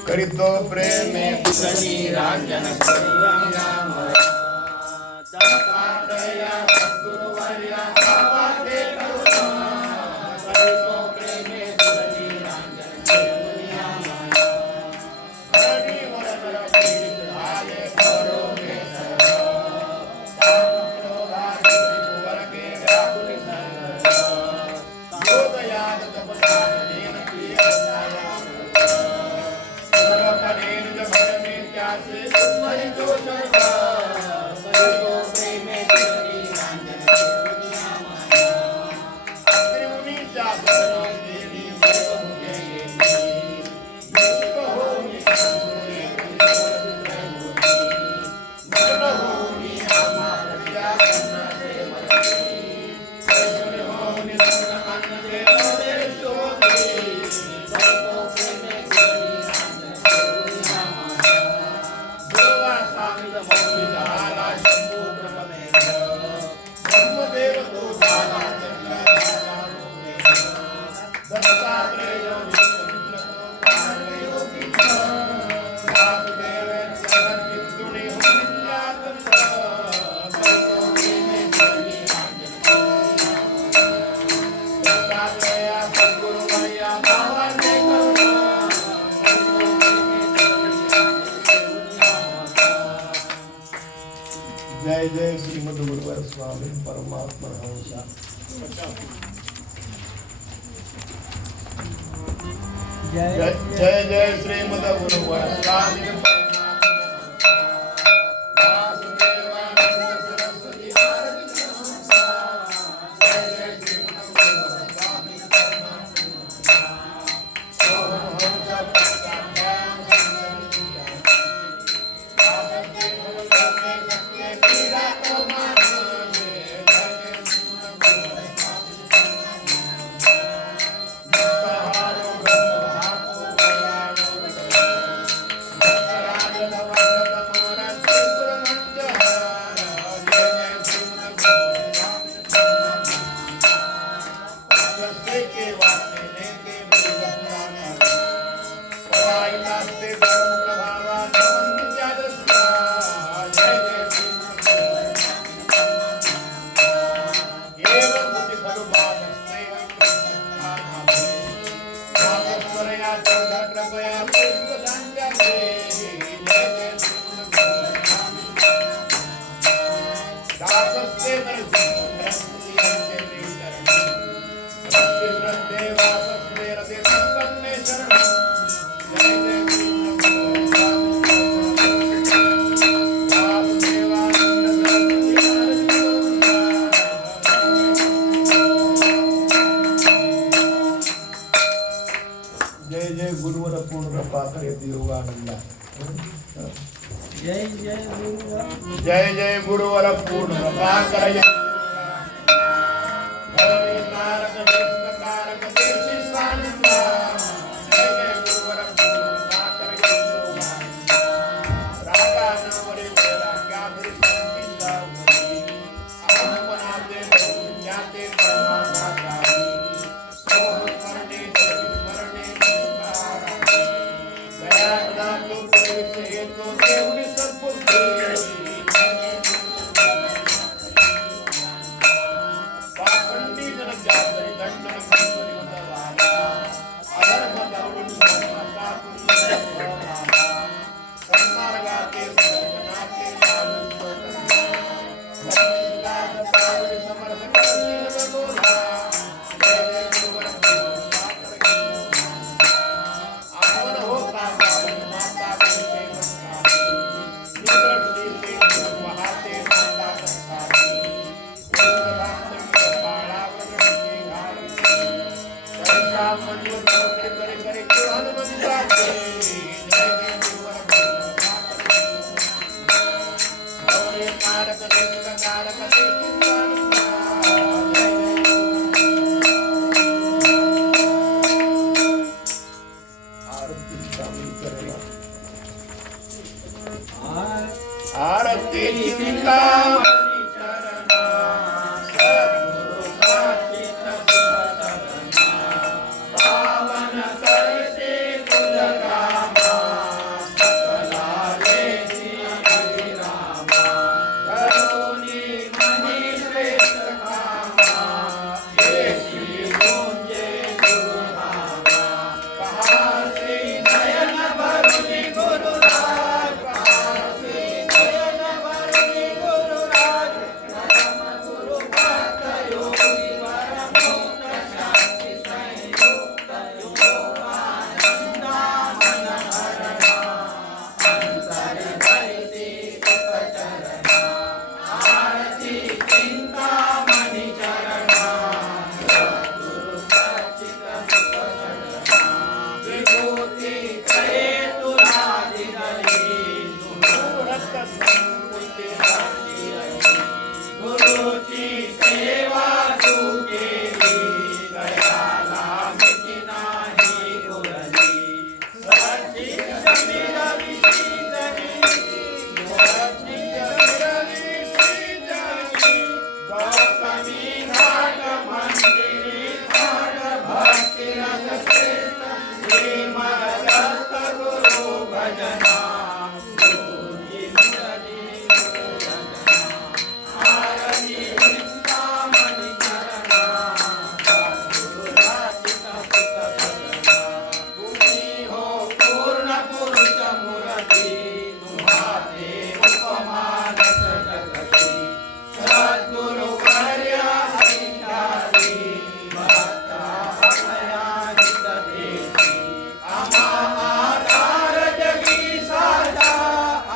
करीतो प्रेमे पुसनी रांजन दत्तात्रया सद्गुरुवर्या भावाते करुणा करीतो प्रेमे पुसनी रांजन हरि वरदर आले करो मे वर्गे व्याकुल योगयाद तपसानेन जय जय श्रीमद गुरुवर स्वामी परमात्मा हंसा जय जय श्रीमद गुरुवर स्वामी जय जय गुरुवर पूर्ण कृपा कर जय हरे तारक निष्कारक देशी स्वानंदा जय जय गुरुवर पूर्ण कृपा कर जय रागा नावरे वेला गाभरी संगीता अहमनाते ज्ञाते परमात्मा सोह स्मरणे स्मरणे दया नातो से तो देवनी सद्बुद्धि पाखंडी जन जागरी दंडन मंत्री उदवाला अधर्म दौड़न माता पुण्य माता संमार्गाते सज्जनाते नाम सोतन्या भक्तिलाद पावनि समर्थ करती बोला जय जय गुरुवर आवन होता माता के निद्रश्री से महाते माता संसारी मंजूर करे करे करे क्यों हनुमंता के जय जय गुरुवर और कारक देव का कारक देव आरती शामिल करेगा आरती चिंतामणि चरणा सद्गुरु साचित पावन करते कुल कामा सकला देशी हरिरामा करुणी मणि श्रेष्ठ कामा देशी गुंजे गुरुनामा कहासी नयन भरुनि गुरुराज कहासी नयन भरुनि गुरुराज परम गुरु भक्त योगी परमोक्त शांति संयुक्त योगानंदा मन हरणा अंतर भरिति सुख चरणा आरती चिंतामणि चरणा सद्गुरु सच्चित सुख चरणा विभूति करे तुलादि गली मूढ़त संकुति हाथी रही गुरुची सेवा तू केली दयाला मिटी नाही गुरली सच्चित शरीर विशीजनी सच्चित शरीर विशीजनी गौतमी घाट मंदिरी घाट भक्ति रस श्रेष्ठ श्रीमद दत्त गुरु भजना गुरुजी मुरली भजना आरती चिंतामणि चरणा सद्गुरु साचित सुख सदना तुम्ही हो पूर्ण पुरुष मूर्ती तुम्हाते उपमान जगती सद्गुरु वर्य हरिचारी भक्ता अभयानित देती आमा आधार जगी साजा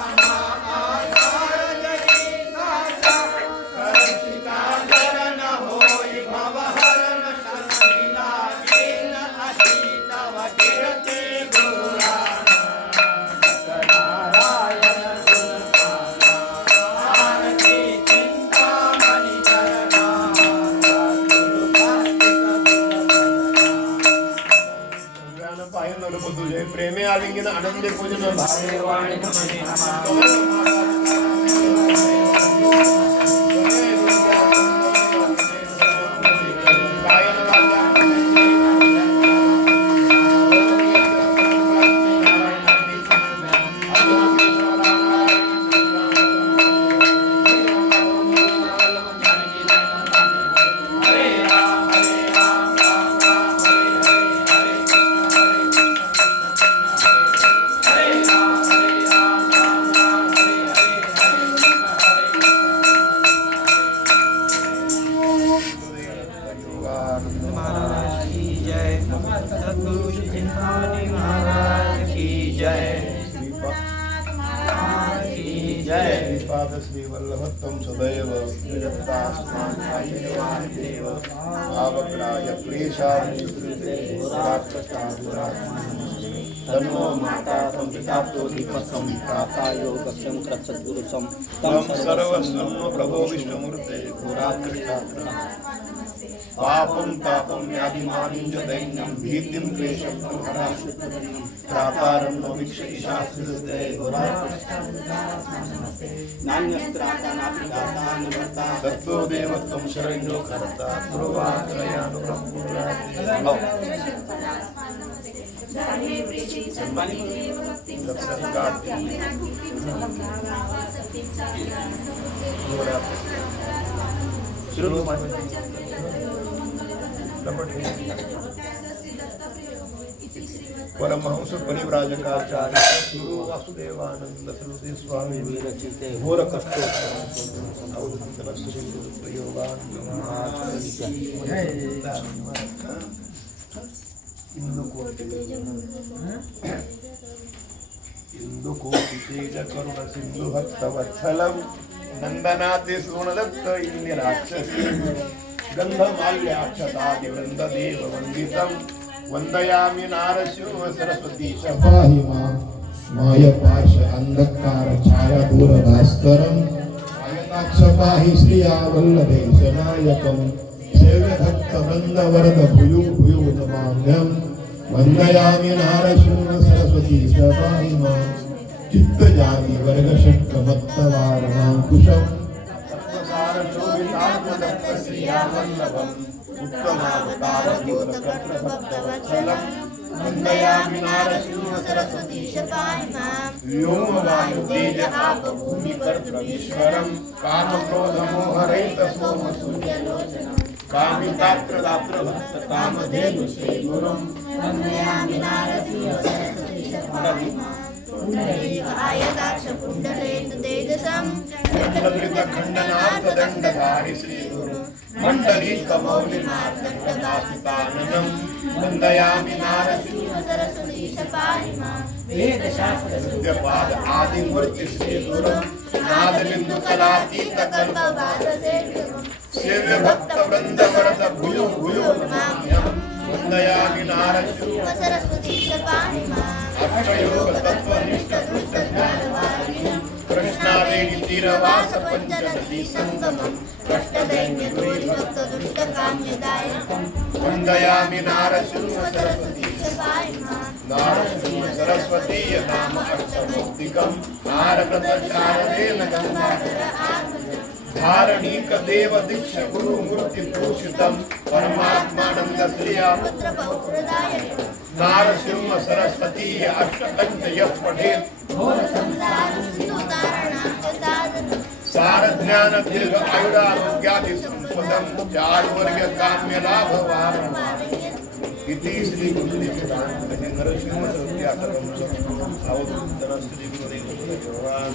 आमा आधार जगी साजा सरसिका चरण होई भवहरण शनि लागेन अशी तव कीर्ति गुरुराणा नारायण गुणगाना आरती चिंतामणि चरणा सद्गुरु साचित सुख पाहिलं तुझे प्रेमे आलिंगन आनंदे पूजन भावे वाणी नमने महाराज की जय सद्गुरु श्री चिंतामणि महाराज की जय की जय श्रीपाद श्री वल्लभत्तम सदैव देव भावग्राय क्लेशाय तन्नो माता तं पितातो दीपसं प्रातायोगक्षं कृत्सद्गुरुसं तं सर्वस्वं प्रभो विष्णुमूर्ते घोराकृष्णात्र पापं तापं व्याधिमादिं च दैन्यं भीतिं क्लेशं हराशुद्धं प्रातारं नो वीक्षयिषास्ते नान्यस्त्राता नापि दाता न भर्ता तत्तो देवत्वं शरण्यो कर्ता पूर्वात्रयानुब्रह्मपुरात् धर्मे प्रीति सम्पन्नि देव भक्तिं सत्संगाति परमहंस परिव्राजकाचार्य गुरु वासुदेवानंद सरोदे स्वामी विरचिते घोर कष्टोत्तरप्रयोगान् इंदुकोटि तेज करुण सिंधु भक्त वत्सलम नंदनाते सुवर्णदत्त इंदिराक्षसी गंधमाल्याक्षतादि वृंद देव वंदितम वंदयामि नारसिंह सरस्वती पाहि मां माय पाश अंधकार छाया दूरभास्करं आयताक्ष पाहि श्रिया वल्लभेशनायकं सेव्य भक्त वृंद वरद भूयो भूयो नमाम्यं वंदयामि नारसिंह सरस्वती पाहि मां चित्त जाति वर्ग षट्क मत्त वारणांकुशं तत्वसार शोभितात्मदत्त श्रियावल्लभम् उत्तमावतार भूतकर्त्र भक्तवत्सलम् वन्दयामि नारसिंह सरस्वती व्योम वायु तेज आप भूमि कर्तृमीश्वरम् काम क्रोध मोह रहित सोम सूर्यलोचनम् कामितात्र दात्र भक्त कामधेनु श्री गुरुम् वन्दयामि नारसिंह सरस्वती आयताक्ष कुण्डलेन तेजसं खंडकृत खंडनाथ दंडधारि श्री गुरु मंडली कमौलि मार्दंडदासिताननम् वन्दयामि नारसिंह सरस्वती पाहि मां विद्यपाद आदि मूर्ति श्री गुरु नाद बिंदु कलातीत कल्पवाद सेव्य भक्त वृंद वरद भूयो भूयो नमाम्यहम् वन्दयामि नारसिंह सरस्वती पाहि मां अष्टयोग तत्वनिष्ठ दुष्ट ज्ञानवारिणि कृष्णावेणि तीरवास पंचनदी संगमम् कष्टदैन्य दुरी भक्त दुष्ट काम्यदायकम् वन्दयामि नारसिंह सरस्वती पाहि मां नारसिंह सरस्वती नाम अष्टमौक्तिकम् नारकृत शारदेन गंगाधर धारणीक देव दीक्ष गुरु मूर्ति भूषितम् परमात्मानंद श्रिया पुत्र पौत्रदायकम् नारसिंह सरस्वती अष्टकंठ यः पठेत् घोर संसार सिंधुतारणार्थ साधनम् सार ज्ञान दीर्घ आयुरारोग्यादि संपदम् चार वर्ग काम्य लाभ वारण इति श्री गुरुदेव नरसिंह सरस्वती अष्टकं अवधूतन श्री गुरुदेव भगवान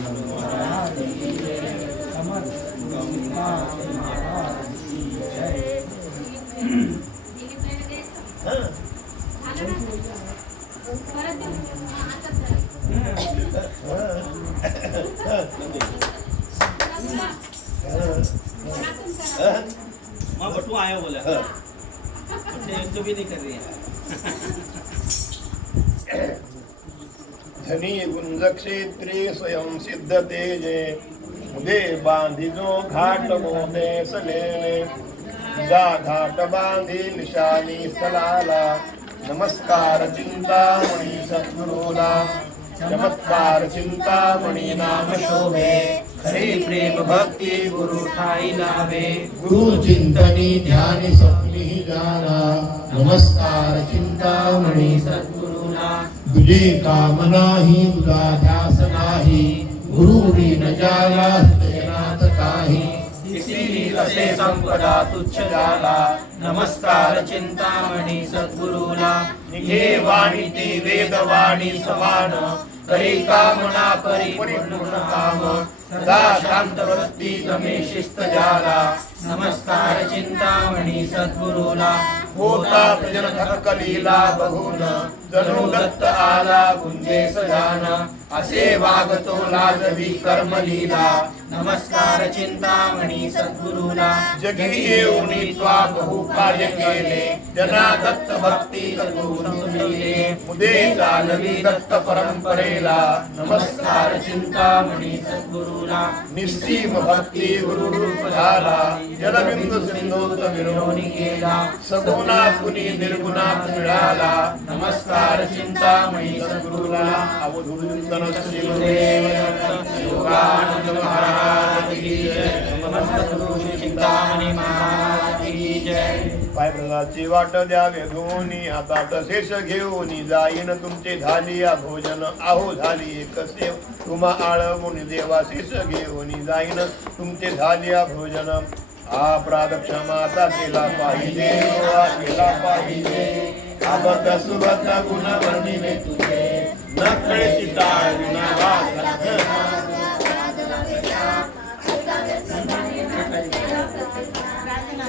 माँ बटू आया बोला एक तो भी नहीं कर रही है धनी गुंज क्षेत्रे स्वयं सिद्ध तेजे मुदे बांधिजो घाट मोदे सले जा घाट बांधी निशानी स्थलाला नमस्कार चिंतामणी सद्गुरूला चमत्कार चिंतामणी नाम शोभे हरे प्रेम भक्ति गुरु ठाई लावे गुरु चिंतनी ध्यानी सपनी जाना नमस्कार चिंतामणी सद्गुरुला तुझे कामना ही तुझा ध्यास नाही गुरु न जाला तेनाथ काही इसी असे संपदा तुच्छ झाला नमस्कार चिंतामणी सद्गुरुला हे वाणी ती वेदवाणी समान करी कामना परिपूर्ण काम सदा शांत वृत्ती तमे शिस्त झाला नमस्कार चिंतामणी सद्गुरुला होता प्रजन थकलीला बघून जणू दत्त आला गुंजे सजान असे वागतो लाजवी कर्मलीला नमस्कार चिंतामणी सद्गुरूला जगी येऊन त्वा बहु कार्य केले जना दत्त भक्ती तुमिले मुदे चालवी दत्त परंपरेला नमस्कार चिंतामणी सद्गुरूला निस्सीम भक्ती गुरु रूप झाला जलबिंदू सिंधूत विरोणी केला सगुणा कुणी निर्गुणात मिळाला नमस्कार चिंतामणी सद्गुरूला अवधूतन शिवदेव दत्त योगानंद महाराज की जय सद्गुरु श्री चिंतामणी महाराज की जय पाय प्रसादाची वाट द्यावे धोनी आता तसेच घेऊन जाईन तुमचे झाली या भोजन आहो झाली एक सेव तुम्हा आळवून देवाशीस घेऊन जाईन तुमचे झाली या भोजन हा प्रादक्षमाता केला पाहिजे केला पाहिजे आबत सुबत गुण वर्णिले तुझे नकळे चिताळ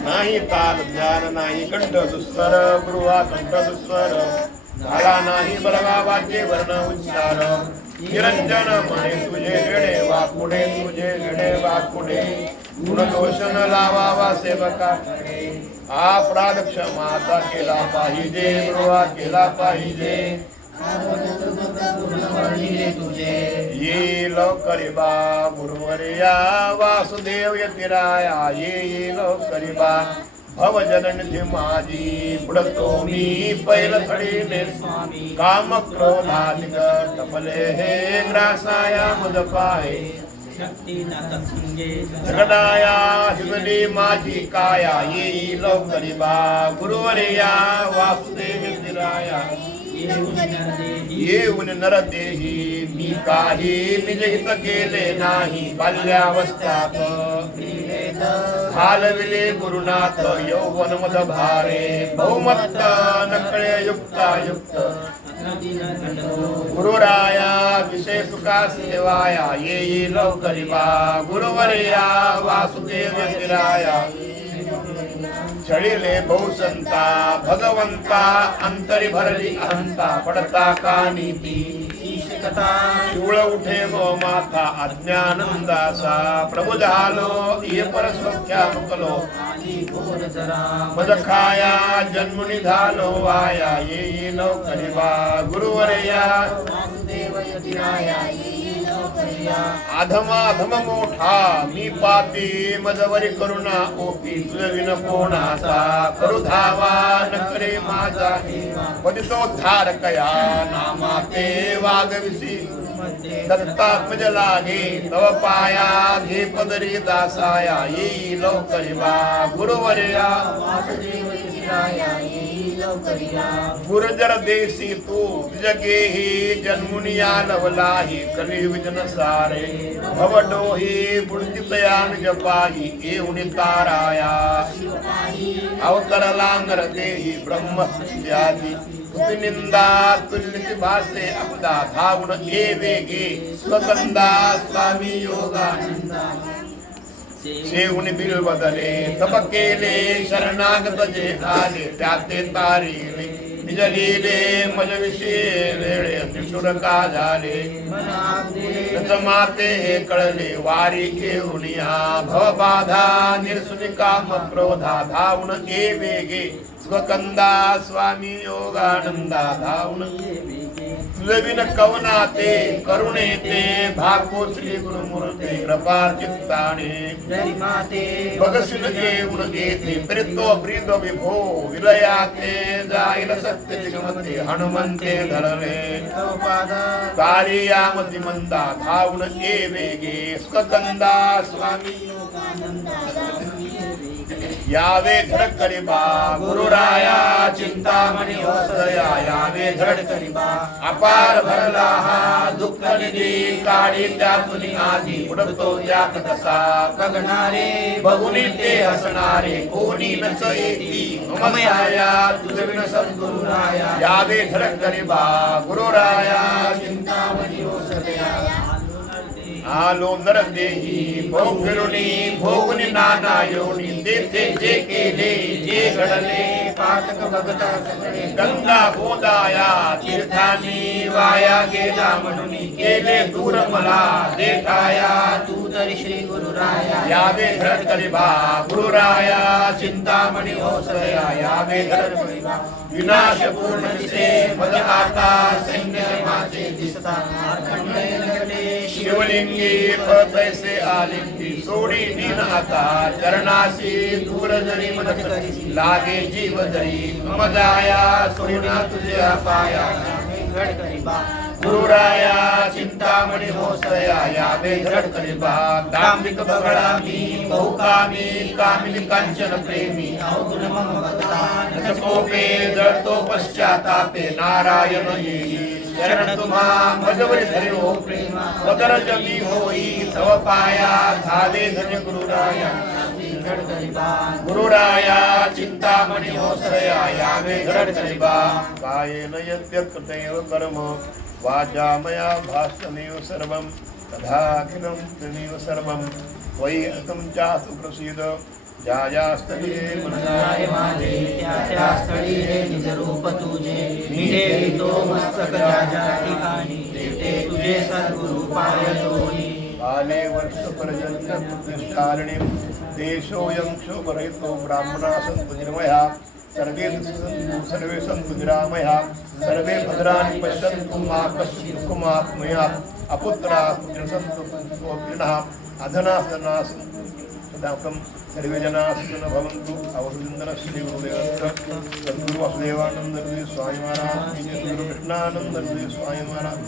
नाही ताल ज्ञान नाही कंठ दुस्वर गृहा कंठ दुस्वर झाला नाही बलगावाचे वर्ण उच्चार निरंजन म्हणे तुझे वेडे वाकुडे तुझे वेडे वाकुडे गुणदोषण लावावा सेवकाकडे हा प्रादक्षमाता केला पाहिजे गृहा केला पाहिजे ये लवकरी बा गुरुवर्या वासुदेव यतिराया ये लवकरी बा भव जननिधी माझी बुडतो मी पैल थडीने स्वामी काम क्रोधाधिक टपले हे ग्रासाया मुद पाहे शक्ती नाथसिंगे जगदाया हिमली माझी काया ये लवकरी बा गुरुवर्या वासुदेव यतिराया येऊन नरदेही मी काही निजहित केले नाही बाल्यावस्थात घालविले गुरुनाथ यौवन मद भारे बहुमत्त नकळे युक्तायुक्त गुरुराया विषय सुखा सेवाया ये लवकरी बा गुरुवर्या वासुदेव यतिराया छळिले बहुसंता भगवंता अंतरी भरली अहंता पडता का नीती ईशकथा शिवळ उठे व माथा अज्ञानंदासा प्रभु झालो ये परस्वख्या मुकलो आली घोर जरा मज खाया जन्मुनी झालो वाया ये लवकरी बा गुरुवर्या वासुदेव यतिराया अधम अधम मोठा मी पापी मजवरी करुणा ओपी तुझविन कोणाचा करू धावा न करे माझा पदितोद्धार कया नामाते वागविसी दत्तात्मज लागे तव पाया घे पदरी दासाया येई लवकरी बा गुरुवर्या वासुदेव यतिराया गुरुजर देसी तू जगेही जन्मुनिया लवलाही कली विजन सारे भवडोही बुडतितयान जपाही येऊन ताराया अवतर लांगर देही ब्रह्म त्यादी निंदा तुल्य भासे अपदा धावण ए वेगे स्वगंधा स्वामी योगानंदा शेवून बिल बदले तप केले शरणागत जे आले त्याते तारिले निज लिहिले मज विषय वेळे निष्ठुर का झाले माते हे कळले वारी घेऊन या भवबाधा निरसुनी काम क्रोधा धावून ए वेगे स्वकंदा स्वामी योगानंदा धावून तुझविन कवना ते करुणे ते भाको श्री गुरुमूर्ती कृपा चित्ताने जय माते भगसिन येऊन येते प्रितो प्रीत विभो विलयाते जाईल सत्य जगमते हनुमंते धरले कालियामती मंदा धावून ये वेगे स्वकंदा स्वामी यावे धड करिबा गुरुराया चिंतामणी होसया यावे धड करिबा अपार भरला हा दुःख निधी काढी त्यातून आधी उडतो त्यात कसा बघणारे बघुनी ते हसणारे कोणी नच येती ममयाया तुझविन सद्गुरुराया यावे धड करिबा गुरुराया चिंतामणी होसया आलो नरदेही भोग फिरुनी भोगुनी नाना योनी तेथे जे केले जे घडले पातक भगता सगळे गंगा गोदाया तीर्थानी वाया गेला म्हणून केले दूर मला देखाया तू तरी श्री गुरुराया यावे धड कलिबा गुरुराया चिंतामणी होसया यावे धड कलिबा विनाश पूर्ण दिसे मद आता सैन्य माझे दिसता शिवलिंगी पैसे आलिंगी सोडी दीन आता चरणासी दूर जरी मदत करी लागे जीव जरी मदाया सोडा तुझ्या पाया गुरुराया चिंतामणी होसया यावे धड कलिबा दांभिक बगळा मी बहुकामी कामिनी कांचन प्रेमी अवगुण मम भक्ता कोपे जळतो पश्चातापे नारायण येई शरण तुम्हा मजवरी धरी हो प्रेमा मदर जमी होई तव पाया धावे धन्य गुरुराया गुरुराया चिंतामणी होसया यावे धड कलिबा कायेन यद्यकृतैव कर्म वाचा मया भास्तमेव सर्वं तथाखिलं त्वमेव सर्वं त्वयि अहं चास्तु प्रसीद जायास्तळे मनसाय माझे त्या स्थळी रे निज रूप तुझे मीठे तो मस्तक राजा ठिकाणी ते तुझे सद्गुरु पाय दोन्ही काले वर्ष पर्यंत प्रतिष्ठारणे देशोऽयं शोभरहितो ब्राह्मणा सन्तु निर्मया सर्वे सन्तु निरामया सर्वे भद्राणि पश्यन्तु मा कश्चित् दुःखमाप्नुयात् अपुत्रा पुत्रसन्तु पुत्रिणः अधना सदना सन्तु सदाकं सर्वे जनाः सुखिनो भवन्तु अवधूतनः श्री गुरुदेवस्य सद्गुरु वासुदेवानंद स्वामी महाराज की जय सद्गुरु कृष्णानंद स्वामी महाराज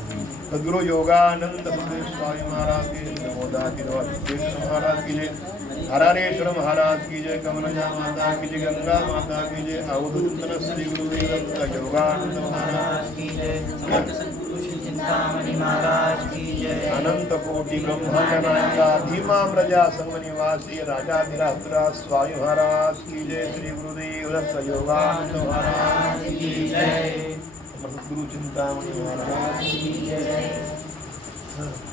सद्गुरु योगानंद स्वामी महाराज की जय मोदा की महाराज की जय हरारेश्वर महाराज की जय कमलजा माता की जय गंगा माता की जय अवधूतन श्री गुरुदेव योगानंद महाराज की जय समर्थ सद्गुरु श्री चिंतामणि महाराज की जय अनंत कोटि ब्रह्मांड नायका धीमा प्रजा संग निवासी राजाधिराज स्वामी महाराज की जय श्री गुरुदेव योगानंद महाराज की जय सद्गुरु चिंतामणि महाराज की जय